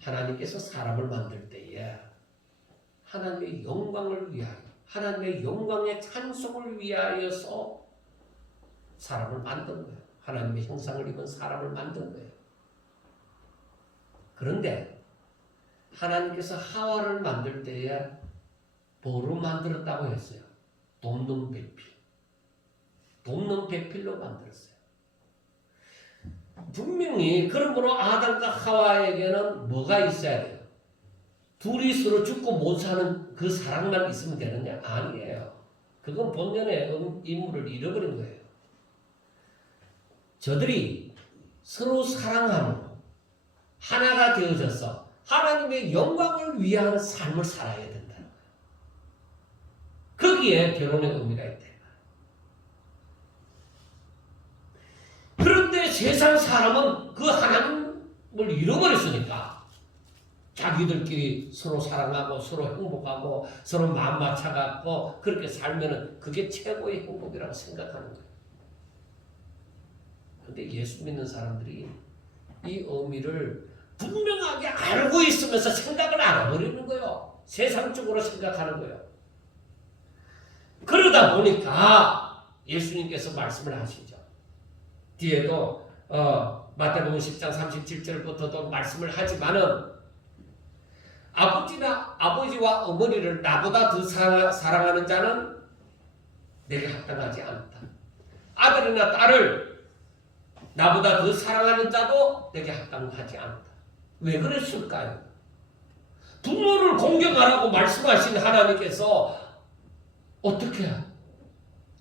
하나님께서 사람을 만들 때에 하나님의 영광을 위하여 하나님의 영광의 찬송을 위하여서 사람을 만든 거예요. 하나님의 형상을 입은 사람을 만든 거예요. 그런데 하나님께서 하와를 만들 때에 뭐로 만들었다고 했어요? 돕는 배필. 돕는 배필로 만들었어요. 분명히 그러므로 아담과 하와에게는 뭐가 있어야 돼요? 둘이 서로 죽고 못 사는 그 사랑만 있으면 되느냐? 아니에요. 그건 본연의 임무를 잃어버린 거예요. 저들이 서로 사랑함으로 하나가 되어져서 하나님의 영광을 위한 삶을 살아야 된다. 거기에 결혼의 의미가 있다. 그런데 세상 사람은 그 하나님을 잃어버렸으니까 자기들끼리 서로 사랑하고 서로 행복하고 서로 마음 맞춰갖고 그렇게 살면은 그게 최고의 행복이라고 생각하는 거예요. 근데 예수 믿는 사람들이 이 의미를 분명하게 알고 있으면서 생각을 안 해버리는 거예요. 세상적으로 생각하는 거예요. 그러다 보니까 예수님께서 말씀을 하시죠. 뒤에도 마태복음 10장 37절부터도 말씀을 하지만은 아버지와 어머니를 나보다 더 사랑하는 자는 내게 합당하지 않다. 아들이나 딸을 나보다 더 사랑하는 자도 내게 합당하지 않다. 왜 그랬을까요? 부모를 공경하라고 말씀하신 하나님께서 어떻게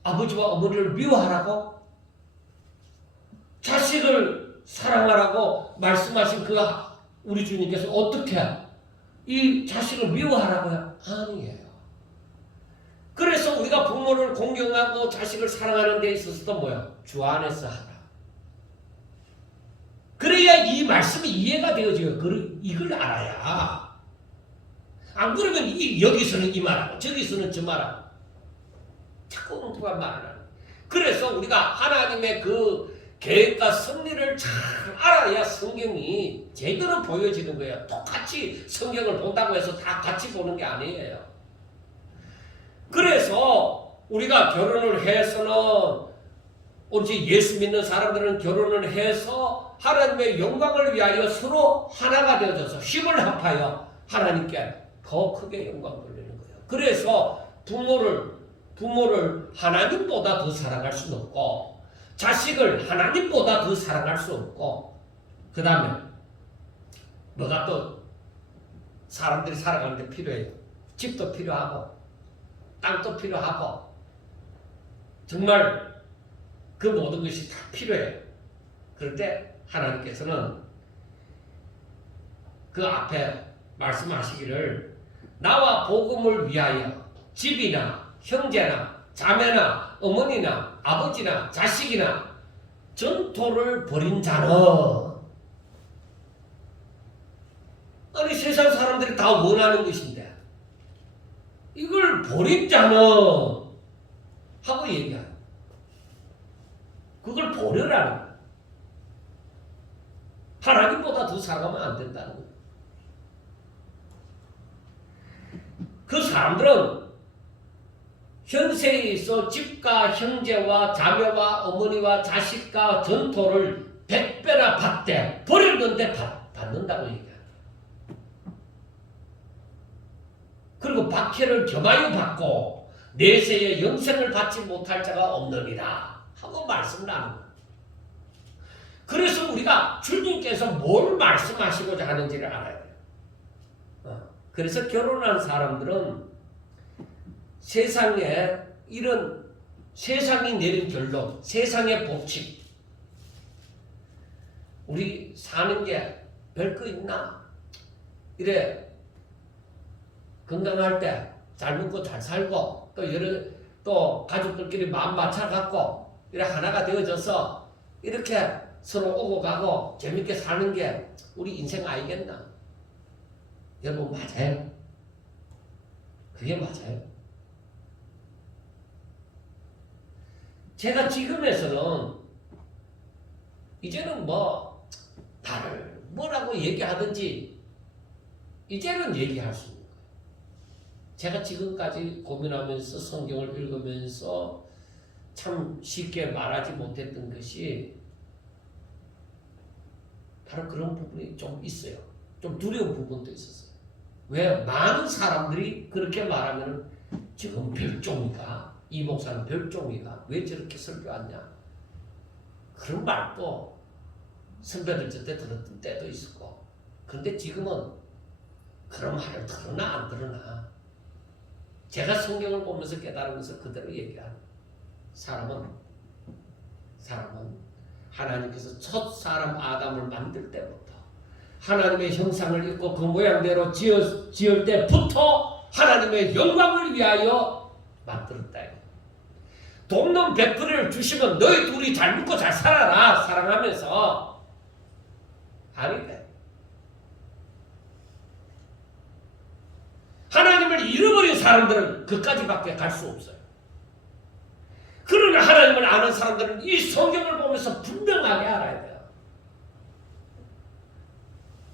아버지와 어머니를 미워하라고? 자식을 사랑하라고 말씀하신 그 우리 주님께서 어떻게 이 자식을 미워하라고요? 아니에요. 그래서 우리가 부모를 공경하고 자식을 사랑하는 데 있어서도 뭐야? 주 안에서 하라. 그래야 이 말씀이 이해가 되어져요. 이걸 알아야. 안 그러면 여기서는 이 말하고 저기서는 저 말하고 자꾸 엉뚱한 말을 하는. 그래서 우리가 하나님의 그 계획과 섭리를 잘 알아야 성경이 제대로 보여지는 거예요. 똑같이 성경을 본다고 해서 다 같이 보는 게 아니에요. 그래서 우리가 결혼을 해서는 오직 예수 믿는 사람들은 결혼을 해서 하나님의 영광을 위하여 서로 하나가 되어져서 힘을 합하여 하나님께 더 크게 영광 돌리는 거예요. 그래서 부모를 하나님보다 더 사랑할 수는 없고 자식을 하나님보다 더 사랑할 수 없고 그 다음에 뭐가 또 사람들이 살아가는 데 필요해요. 집도 필요하고 땅도 필요하고 정말 그 모든 것이 다 필요해요. 그런데 하나님께서는 그 앞에 말씀하시기를 나와 복음을 위하여 집이나 형제나 자매나 어머니나 아버지나 자식이나 전토를 벌인 자는 아니 세상 사람들이 다 원하는 것인데 이걸 버린 자는 하고 얘기해요. 그걸 버려라는 거예요. 하나님보다 더 사랑하면 안 된다는 거예요. 그 사람들은 현세에 있어 집과 형제와 자매와 어머니와 자식과 전토를 100배나 받되 버렸는데 받는다고 얘기해요. 그리고 박해를 겸하여 받고 내세의 영생을 받지 못할 자가 없느니라 하고 말씀을 하는 거예요. 그래서 우리가 주님께서 뭘 말씀하시고자 하는지를 알아야 돼요. 그래서 결혼한 사람들은 세상에 이런 세상이 내린 결론, 세상의 법칙, 우리 사는 게 별거 있나? 이래 건강할 때 잘 먹고 잘 살고 또 가족들끼리 마음 맞춰갖고 이래 하나가 되어져서 이렇게 서로 오고 가고 재밌게 사는 게 우리 인생 아니겠나? 여러분 맞아요? 그게 맞아요? 제가 지금에서는 이제는 나를 뭐라고 얘기하든지 이제는 얘기할 수 있는 거예요. 제가 지금까지 고민하면서 성경을 읽으면서 참 쉽게 말하지 못했던 것이 바로 그런 부분이 좀 있어요. 좀 두려운 부분도 있었어요. 왜? 많은 사람들이 그렇게 말하면 지금 별종이가 이 목사는 별종이가 왜 저렇게 설교하냐? 그런 말도 선배들 저때 들었던 때도 있었고, 그런데 지금은 그런 말을 들으나 안 들으나 제가 성경을 보면서 깨달은 것을 그대로 얘기하는 사람은 하나님께서 첫 사람 아담을 만들 때부터 하나님의 형상을 입고 그 모양대로 지을 때부터 하나님의 영광을 위하여 만들었다. 돕는 베풀이를 주시면 너희 둘이 잘 먹고 잘 살아라 사랑하면서 아니래. 하나님을 잃어버린 사람들은 그까지밖에 갈 수 없어요. 그러나 하나님을 아는 사람들은 이 성경을 보면서 분명하게 알아야 돼요.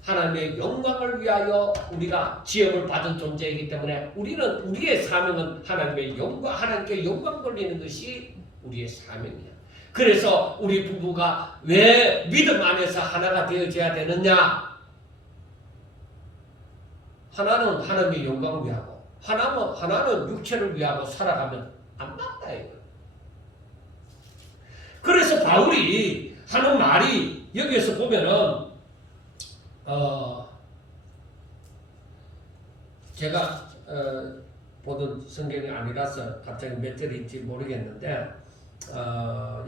하나님의 영광을 위하여 우리가 지음을 받은 존재이기 때문에 우리의 사명은 하나님께 영광 돌리는 것이 우리의 사명이야. 그래서 우리 부부가 왜 믿음 안에서 하나가 되어져야 되느냐? 하나는 하나님의 영광을 위하고 하나는 육체를 위하고 살아가면 안 맞다 이거. 그래서 바울이 하는 말이 여기에서 보면은 제가 보던 성경이 아니라서 갑자기 몇 절인지 모르겠는데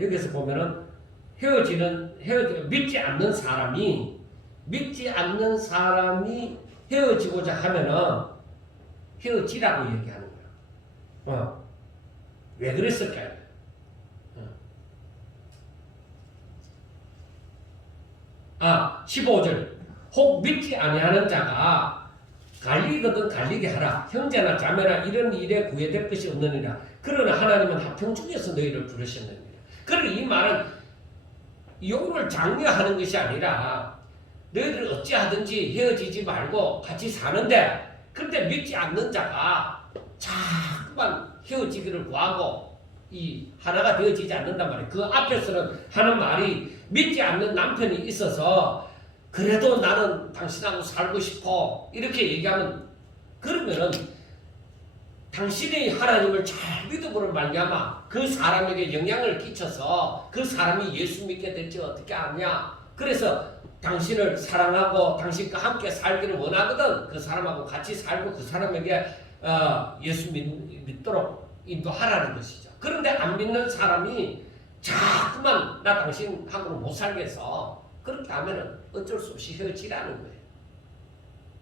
여기서 보면은 믿지 않는 사람이 헤어지고자 하면은 헤어지라고 얘기하는 거야. 왜 그랬을까요? 15절. 혹 믿지 아니하는 자가 갈리거든 갈리게 하라. 형제나 자매나 이런 일에 구애될 것이 없느니라. 그러나 하나님은 합평 중에서 너희를 부르셨느니라. 그러나 이 말은 욕을 장려하는 것이 아니라 너희들 어찌하든지 헤어지지 말고 같이 사는데, 그런데 믿지 않는 자가 자꾸만 헤어지기를 구하고 이 하나가 되어지지 않는단 말이에요. 그 앞에서는 하는 말이 믿지 않는 남편이 있어서 그래도 나는 당신하고 살고 싶어 이렇게 얘기하면, 그러면은 당신이 하나님을 잘 믿음으로 말미암아 그 사람에게 영향을 끼쳐서 그 사람이 예수 믿게 될지 어떻게 아냐. 그래서 당신을 사랑하고 당신과 함께 살기를 원하거든. 그 사람하고 같이 살고 그 사람에게 예수 믿도록 인도하라는 것이죠. 그런데 안 믿는 사람이 자꾸만 나 당신하고는 못 살겠어. 그렇게 하면은 어쩔 수 없이 헤어지라는 거예요.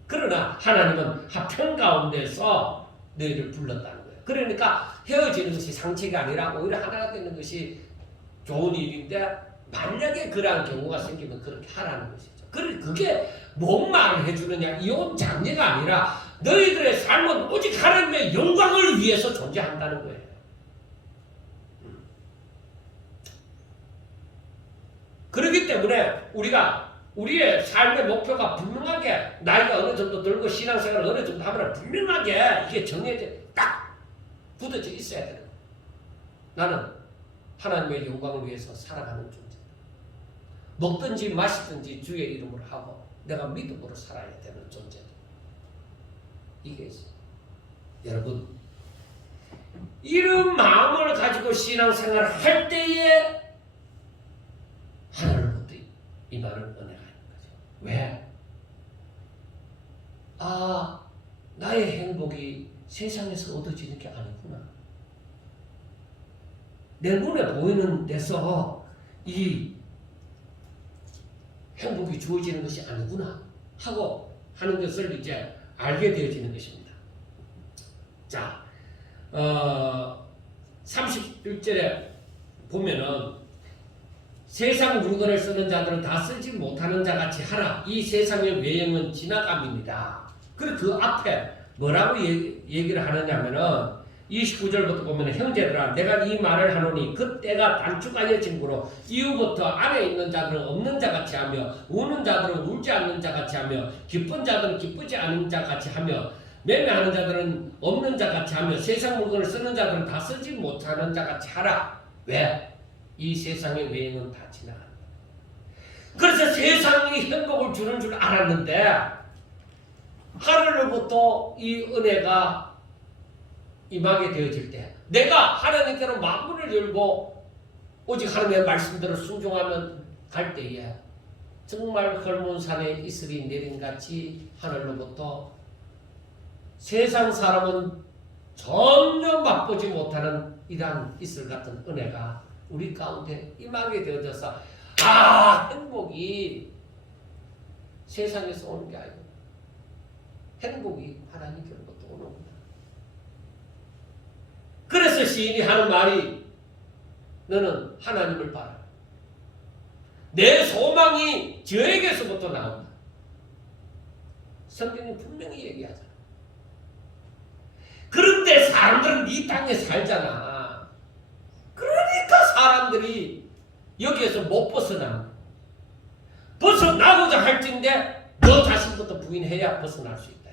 그러나 하나님은 합평 가운데서 너희를 불렀다는 거예요. 그러니까 헤어지는 것이 상처가 아니라 오히려 하나가 되는 것이 좋은 일인데, 만약에 그러한 경우가 생기면 그렇게 하라는 것이죠. 그게 뭔 말을 해주느냐, 이혼 장례가 아니라 너희들의 삶은 오직 하나님의 영광을 위해서 존재한다는 거예요. 그렇기 때문에 우리가 우리의 삶의 목표가 분명하게 나이가 어느 정도 들고 신앙생활을 어느 정도 하면 분명하게 이게 정해져 딱 굳어져 있어야 돼요. 나는 하나님의 영광을 위해서 살아가는 존재다. 먹든지 마시든지 주의 이름으로 하고 내가 믿음으로 살아야 되는 존재다. 이게 있어요. 여러분 이런 마음을 가지고 신앙생활을 할 때에 하나님으로부터 임하는 은혜가 있는 거죠. 왜? 아, 나의 행복이 세상에서 얻어지는 게 아니구나. 내 눈에 보이는 데서 이 행복이 주어지는 것이 아니구나 하고 하는 것을 이제 알게 되어지는 것입니다. 자, 31절에 보면은 세상 물건을 쓰는 자들은 다 쓰지 못하는 자같이 하라. 이 세상의 외형은 지나감입니다. 그리고 그 앞에 뭐라고 얘기를 하느냐면은 29절부터 보면 형제들아 내가 이 말을 하노니 그 때가 단축하여 진구로 이후부터 안에 있는 자들은 없는 자같이 하며 우는 자들은 울지 않는 자같이 하며 기쁜 자들은 기쁘지 않은 자같이 하며 매매하는 자들은 없는 자같이 하며 세상 물건을 쓰는 자들은 다 쓰지 못하는 자같이 하라. 왜? 이 세상의 외형은 다 지나간다. 그래서 세상이 행복을 주는 줄 알았는데 하늘로부터 이 은혜가 임하게 되어질 때 내가 하나님께로 마음을 열고 오직 하나님의 말씀대로 순종하면 갈 때에 정말 헐몬산에 이슬이 내린같이 하늘로부터 세상 사람은 전혀 맛보지 못하는 이러한 이슬 같은 은혜가 우리 가운데 임하게 되어져서 행복이 세상에서 오는 게 아니고 행복이 하나님께로부터 오는 겁니다. 그래서 시인이 하는 말이 너는 하나님을 봐라. 내 소망이 저에게서부터 나온다. 성경이 분명히 얘기하잖아. 그런데 사람들은 이 땅에 살잖아. 그러니까 사람들이 여기에서 못 벗어나. 벗어나고자 할진데 너 자신부터 부인해야 벗어날 수 있다.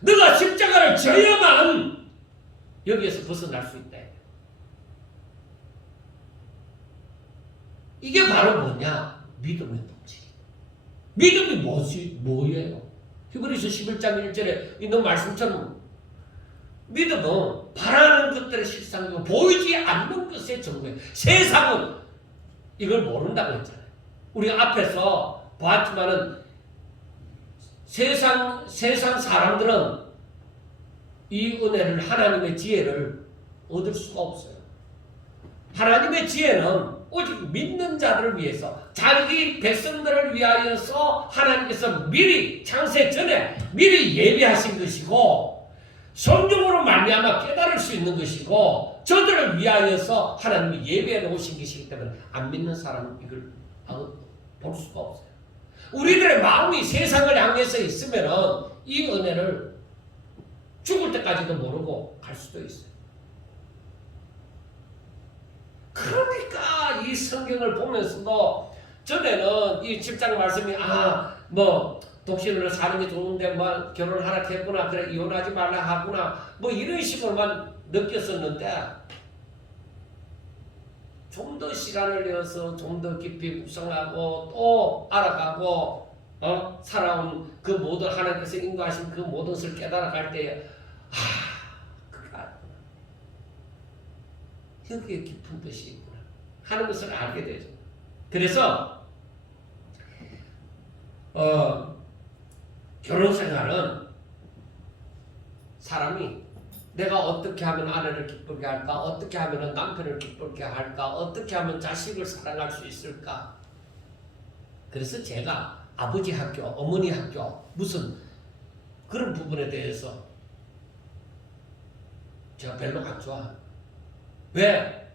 너가 십자가를 져야만 여기에서 벗어날 수 있다. 이게 바로 뭐냐? 믿음의 본질. 믿음이 뭐예요? 히브리서 11장 1절에 있는 말씀처럼 믿음은 바라는 것들의 실상이고 보이지 않는 것의 정보예요. 세상은 이걸 모른다고 했잖아요. 우리가 앞에서 보았지만은 세상 사람들은 이 은혜를 하나님의 지혜를 얻을 수가 없어요. 하나님의 지혜는 오직 믿는 자들을 위해서 자기 백성들을 위하여서 하나님께서 미리 창세 전에 미리 예비하신 것이고 성령으로 말미암아 깨달을 수 있는 것이고 저들을 위하여서 하나님이 예비해 놓으신 것이기 때문에 안 믿는 사람은 이걸 볼 수가 없어요. 우리들의 마음이 세상을 향해서 있으면 이 은혜를 죽을 때까지도 모르고 갈 수도 있어요. 그러니까 이 성경을 보면서도 전에는 이 10장 말씀이 독신으로 사는 게 좋은데 결혼하라 했구나, 그래 이혼하지 말라 하구나, 이런 식으로만 느꼈었는데 좀 더 시간을 내어서 좀 더 깊이 묵상하고 또 알아가고 살아온 그 모든 하나님께서 인도하신 그 모든 것을 깨달아갈 때에 그게 아니구나, 여기에 깊은 뜻이 있구나 하는 것을 알게 되죠. 그래서 결혼생활은 사람이 내가 어떻게 하면 아내를 기쁘게 할까, 어떻게 하면 남편을 기쁘게 할까, 어떻게 하면 자식을 사랑할 수 있을까. 그래서 제가 아버지 학교, 어머니 학교 무슨 그런 부분에 대해서 제가 별로 안 좋아합니다. 왜?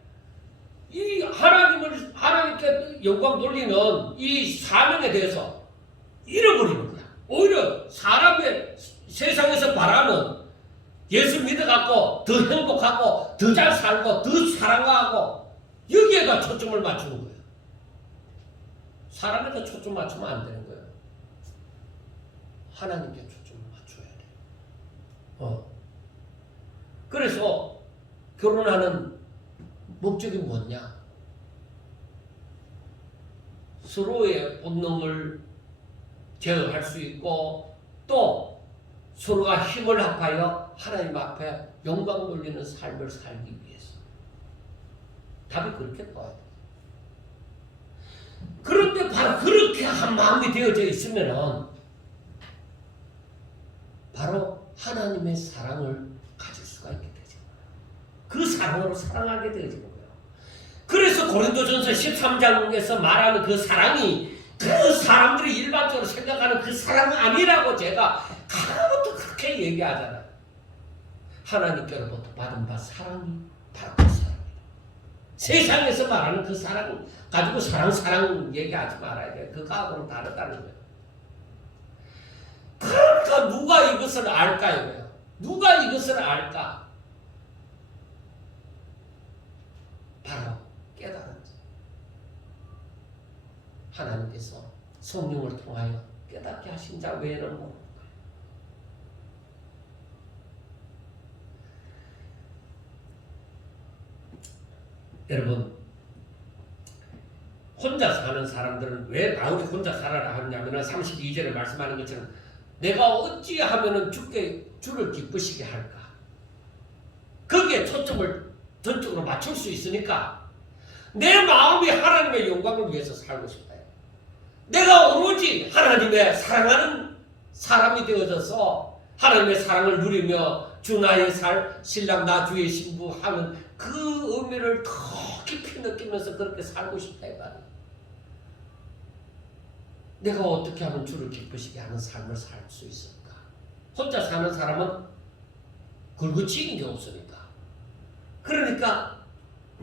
이 하나님께 영광 돌리는 이 사명에 대해서 잃어버리는 거야. 오히려 사람의 세상에서 바라는 예수 믿어갖고 더 행복하고 더 잘 살고 더 사랑하고 여기에다 초점을 맞추는 거예요. 사람에다 초점 맞추면 안 되는 거예요. 하나님께 초점을 맞춰야 돼요. 그래서 결혼하는 목적이 뭐냐? 서로의 본능을 제어할 수 있고 또 서로가 힘을 합하여 하나님 앞에 영광 돌리는 삶을 살기 위해서. 답이 그렇게 나와야 돼요. 그런데 바로 그렇게 한 마음이 되어져 있으면은 바로 하나님의 사랑을 가질 수가 있게 되죠. 그 사랑으로 사랑하게 되어지는 거예요. 그래서 고린도전서 13장에서 말하는 그 사랑이 그 사람들이 일반적으로 생각하는 그 사랑은 아니라고 제가 가부터 그렇게 얘기하잖아요. 하나님께로부터 받은 바 사랑이 바로 그 사랑이다. 세상에서 말하는 그 사랑 가지고 사랑 얘기하지 말아야 돼요. 그거하고는 다르다는 거예요. 그러니까 누가 이것을 알까요? 누가 이것을 알까? 바로 깨달은 하나님께서 성령을 통하여 깨닫게 하신 자 외에는 모르는 거예요. 여러분, 혼자 사는 사람들은 왜 바울이 혼자 살아라 하냐면 32절에 말씀하는 것처럼 내가 어찌하면 주를 기쁘시게 할까? 거기에 초점을 전적으로 맞출 수 있으니까 내 마음이 하나님의 영광을 위해서 살고 싶다. 내가 오로지 하나님의 사랑하는 사람이 되어져서 하나님의 사랑을 누리며 주 나의 신랑 나 주의 신부 하는 그 의미를 더 깊이 느끼면서 그렇게 살고 싶다 이 말이에요. 내가 어떻게 하면 주를 기쁘시게 하는 삶을 살 수 있을까? 혼자 사는 사람은 굴구치는 게 없으니까. 그러니까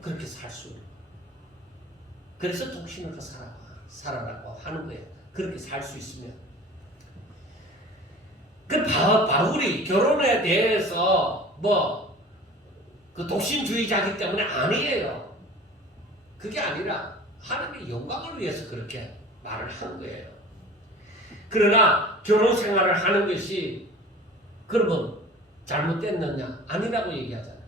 그렇게 살 수 있는 거예요. 그래서 독신으로 살아라고 하는 거예요. 그렇게 살 수 있으면. 그 바울이 결혼에 대해서 그 독신주의자이기 때문에 아니에요. 그게 아니라 하나님의 영광을 위해서 그렇게 말을 한 거예요. 그러나 결혼 생활을 하는 것이 그러면 잘못됐느냐? 아니라고 얘기하잖아요.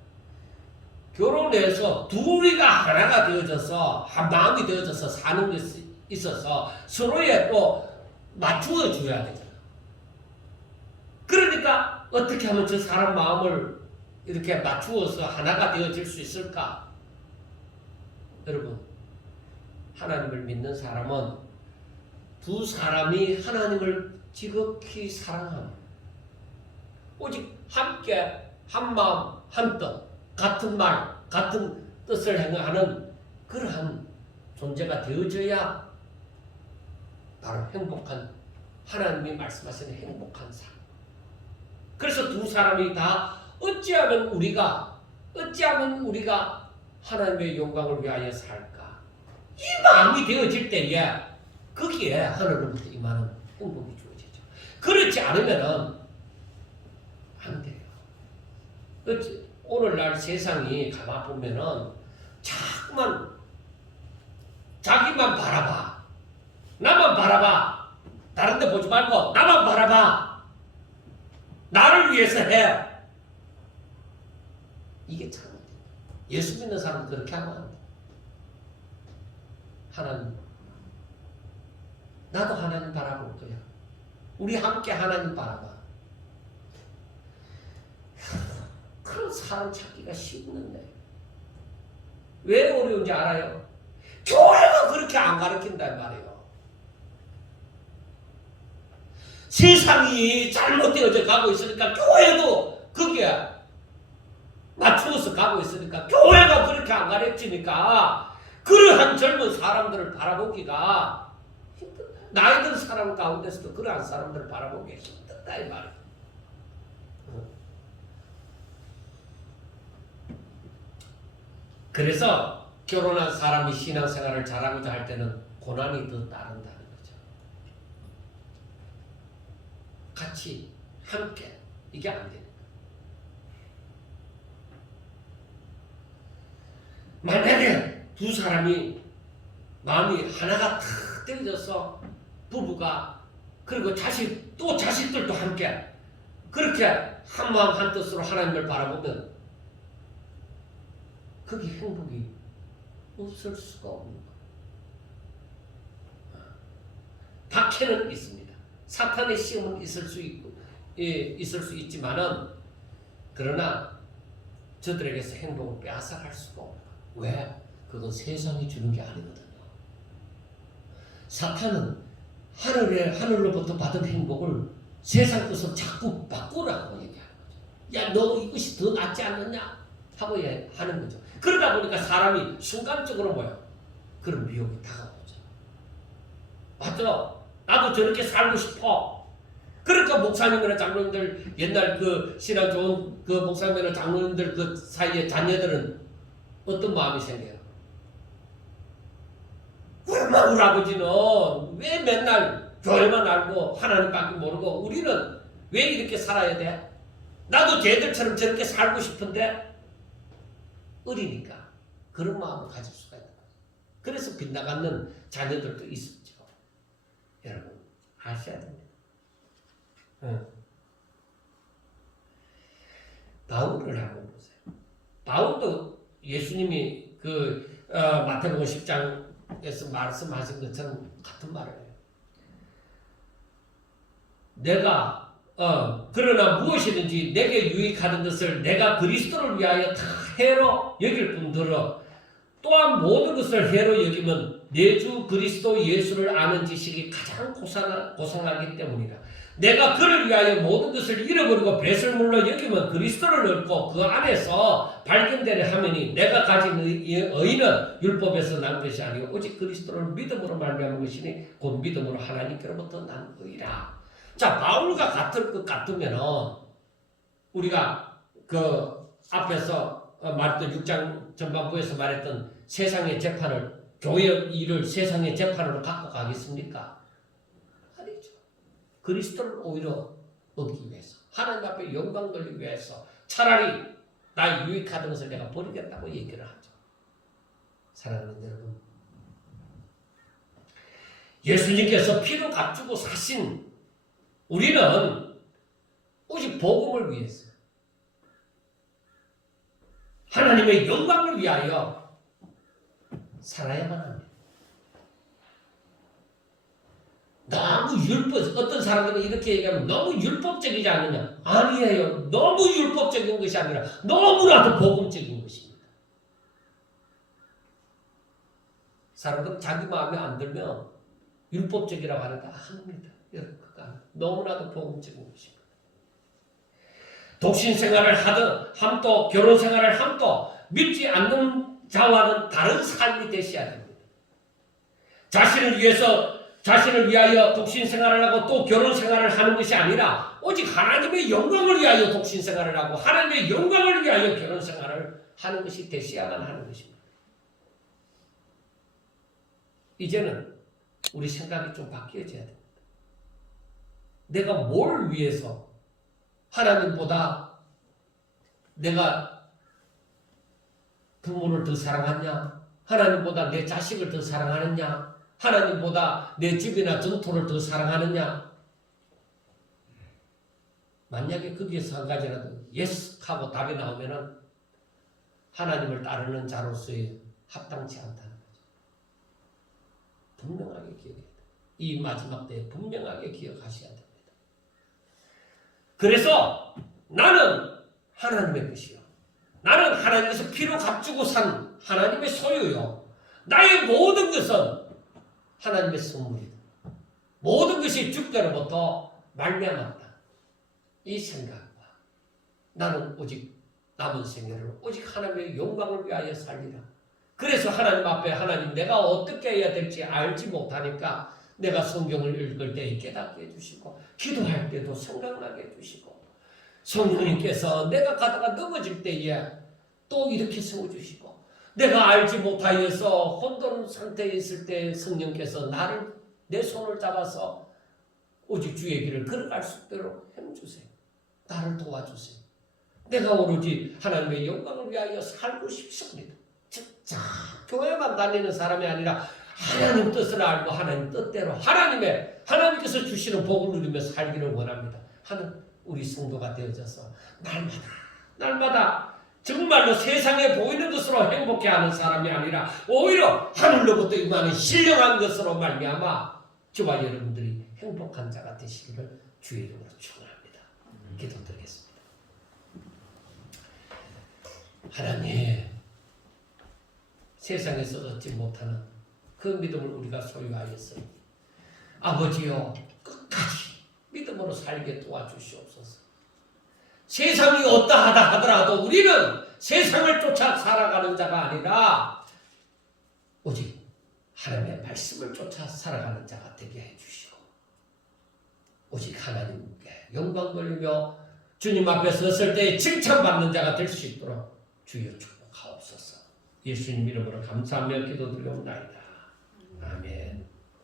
결혼해서 둘이가 하나가 되어져서 한 마음이 되어져서 사는 것이 있어서 서로에 또 맞추어 줘야 되잖아요. 그러니까 어떻게 하면 저 사람 마음을 이렇게 맞추어서 하나가 되어질 수 있을까? 여러분, 하나님을 믿는 사람은 두 사람이 하나님을 지극히 사랑합니다. 오직 함께 한 마음 한 뜻 같은 말 같은 뜻을 행하는 그러한 존재가 되어져야 바로 행복한 하나님이 말씀하시는 행복한 삶. 그래서 두 사람이 다 어찌하면 우리가 하나님의 영광을 위하여 살까? 이 마음이 되어질 때에 거기에 하늘로부터 임하는 행복이 주어지죠. 그렇지 않으면은 안 돼요. 오늘날 세상이 가만 보면은 자꾸만 자기만 바라봐. 나만 바라봐. 다른 데 보지 말고 나만 바라봐. 나를 위해서 해. 이게 참 예수 믿는 사람은 그렇게 하면 안 돼. 하나님, 나도 하나님 바라볼 거야. 우리 함께 하나님 바라봐. 그런 사람 찾기가 쉽는데 왜 어려운지 알아요? 교회가 그렇게 안 가르친단 말이에요. 세상이 잘못되어져 가고 있으니까 교회도 거기에 맞추어서 가고 있으니까 교회가 그렇게 안 가르치니까 그러한 젊은 사람들을 바라보기가 힘들다. 나이 든 사람 가운데서도 그러한 사람들을 바라보기 힘들다 이 말이에요. 그래서 결혼한 사람이 신앙생활을 잘하고자 할 때는 고난이 더 따른다는 거죠. 같이 함께 이게 안 됩니다. 만약에 두 사람이 마음이 하나가 탁 되어져서 부부가 그리고 또 자식들도 함께 그렇게 한 마음 한 뜻으로 하나님을 바라보면 그게 행복이 없을 수가 없는 거예요. 박해는 있습니다. 사탄의 시험은 있을 수 있지만은 그러나 저들에게서 행복을 빼앗아갈 수가 없는 거예요. 왜? 그건 세상이 주는 게 아니거든요. 사탄은 하늘로부터 받은 행복을 세상 것으로 자꾸 바꾸라고 얘기하는 거죠. 야, 너 이것이 더 낫지 않느냐? 하고 하는 거죠. 그러다 보니까 사람이 순간적으로 그런 미혹이 다가오죠. 맞죠? 나도 저렇게 살고 싶어. 그러니까 목사님이나 장로님들, 옛날 그 신앙 좋은 그 목사님이나 장로님들 그 사이에 자녀들은 어떤 마음이 생겨요? 얼마 우리 아버지는 왜 맨날 교회만 알고 하나님밖에 모르고 우리는 왜 이렇게 살아야 돼? 나도 쟤들처럼 저렇게 살고 싶은데 어리니까 그런 마음을 가질 수가 있는 거예요. 그래서 빗나가는 자녀들도 있었죠. 여러분 아셔야 됩니다. 바울을 한번 보세요. 바울도 예수님이 마태복음 10장에서 말씀하신 것처럼 같은 말을 해요. 내가 그러나 무엇이든지 내게 유익하는 것을 내가 그리스도를 위하여 다 해로 여길 뿐더러 또한 모든 것을 해로 여기면 내 주 그리스도 예수를 아는 지식이 가장 고상하기 때문이라. 내가 그를 위하여 모든 것을 잃어버리고 배설물로 여기면 그리스도를 얻고 그 안에서 발견되려 하매니 내가 가진 의는 율법에서 난 것이 아니고 오직 그리스도를 믿음으로 말미암은 것이니 곧 믿음으로 하나님께로부터 난 의라. 자, 바울과 같을 것 같으면은 우리가 그 앞에서 말했던 6장 전반부에서 말했던 세상의 재판을 교회 일을 세상의 재판으로 갖고 가겠습니까? 아니죠. 그리스도를 오히려 얻기 위해서 하나님 앞에 영광 돌리기 위해서 차라리 나의 유익하던 것을 내가 버리겠다고 얘기를 하죠. 사랑하는 여러분, 예수님께서 피로 값주고 사신 우리는 오직 복음을 위해서 하나님의 영광을 위하여 살아야만 합니다. 너무 어떤 사람들은 이렇게 얘기하면 너무 율법적이지 않느냐? 아니에요. 너무 율법적인 것이 아니라 너무나도 복음적인 것입니다. 사람들은 자기 마음에 안 들면 율법적이라고 하는데 아닙니다. 너무나도 복음적인 것입니다. 독신 생활을 하든 함도 결혼 생활을 함도 믿지 않는 자와는 다른 삶이 되셔야 됩니다. 자신을 위하여 독신 생활을 하고 또 결혼 생활을 하는 것이 아니라 오직 하나님의 영광을 위하여 독신 생활을 하고 하나님의 영광을 위하여 결혼 생활을 하는 것이 되셔야만 하는 것입니다. 이제는 우리 생각이 좀 바뀌어져야 됩니다. 내가 뭘 위해서 하나님보다 내가 부모를 더 사랑하냐? 하나님보다 내 자식을 더 사랑하느냐? 하나님보다 내 집이나 전토를 더 사랑하느냐? 만약에 거기에서 한 가지라도 예스 하고 답이 나오면은 하나님을 따르는 자로서의 합당치 않다는 거죠. 분명하게 기억해야 돼요. 이 마지막 때에 분명하게 기억하셔야 됩니다. 그래서 나는 하나님의 것이요. 나는 하나님께서 피로 값주고 산 하나님의 소유요. 나의 모든 것은 하나님의 선물이다. 모든 것이 주께로부터 말미암았다. 이 생각과 나는 오직 남은 생애를 오직 하나님의 영광을 위하여 살리라. 그래서 하나님 앞에 하나님 내가 어떻게 해야 될지 알지 못하니까 내가 성경을 읽을 때 깨닫게 해주시고 기도할 때도 생각나게 해주시고 성령님께서 내가 가다가 넘어질 때에 또 이렇게 세워주시고 내가 알지 못하여서 혼돈 상태에 있을 때 성령께서 내 손을 잡아서 오직 주의 길을 걸어갈 수 있도록 해주세요. 나를 도와주세요. 내가 오로지 하나님의 영광을 위하여 살고 싶습니다. 진짜 교회만 다니는 사람이 아니라 하나님 뜻을 알고 하나님 뜻대로 하나님께서 주시는 복을 누리며 살기를 원합니다. 하는 우리 성도가 되어져서 날마다 정말로 세상에 보이는 것으로 행복해하는 사람이 아니라 오히려 하늘로부터 임하는 신령한 것으로 말미암아 저와 여러분들이 행복한 자가 되시기를 주의 이름으로 축원합니다. 기도드리겠습니다. 하나님, 세상에서 얻지 못하는 그 믿음을 우리가 소유하였으니 아버지여 끝까지 믿음으로 살게 도와주시옵소서. 세상이 어떠하다 하더라도 우리는 세상을 쫓아 살아가는 자가 아니라 오직 하나님의 말씀을 쫓아 살아가는 자가 되게 해주시고 오직 하나님께 영광 돌리며 주님 앞에 섰을 때 칭찬받는 자가 될 수 있도록 주여 축복하옵소서. 예수님 이름으로 감사하며 기도드리옵나이다. 아멘.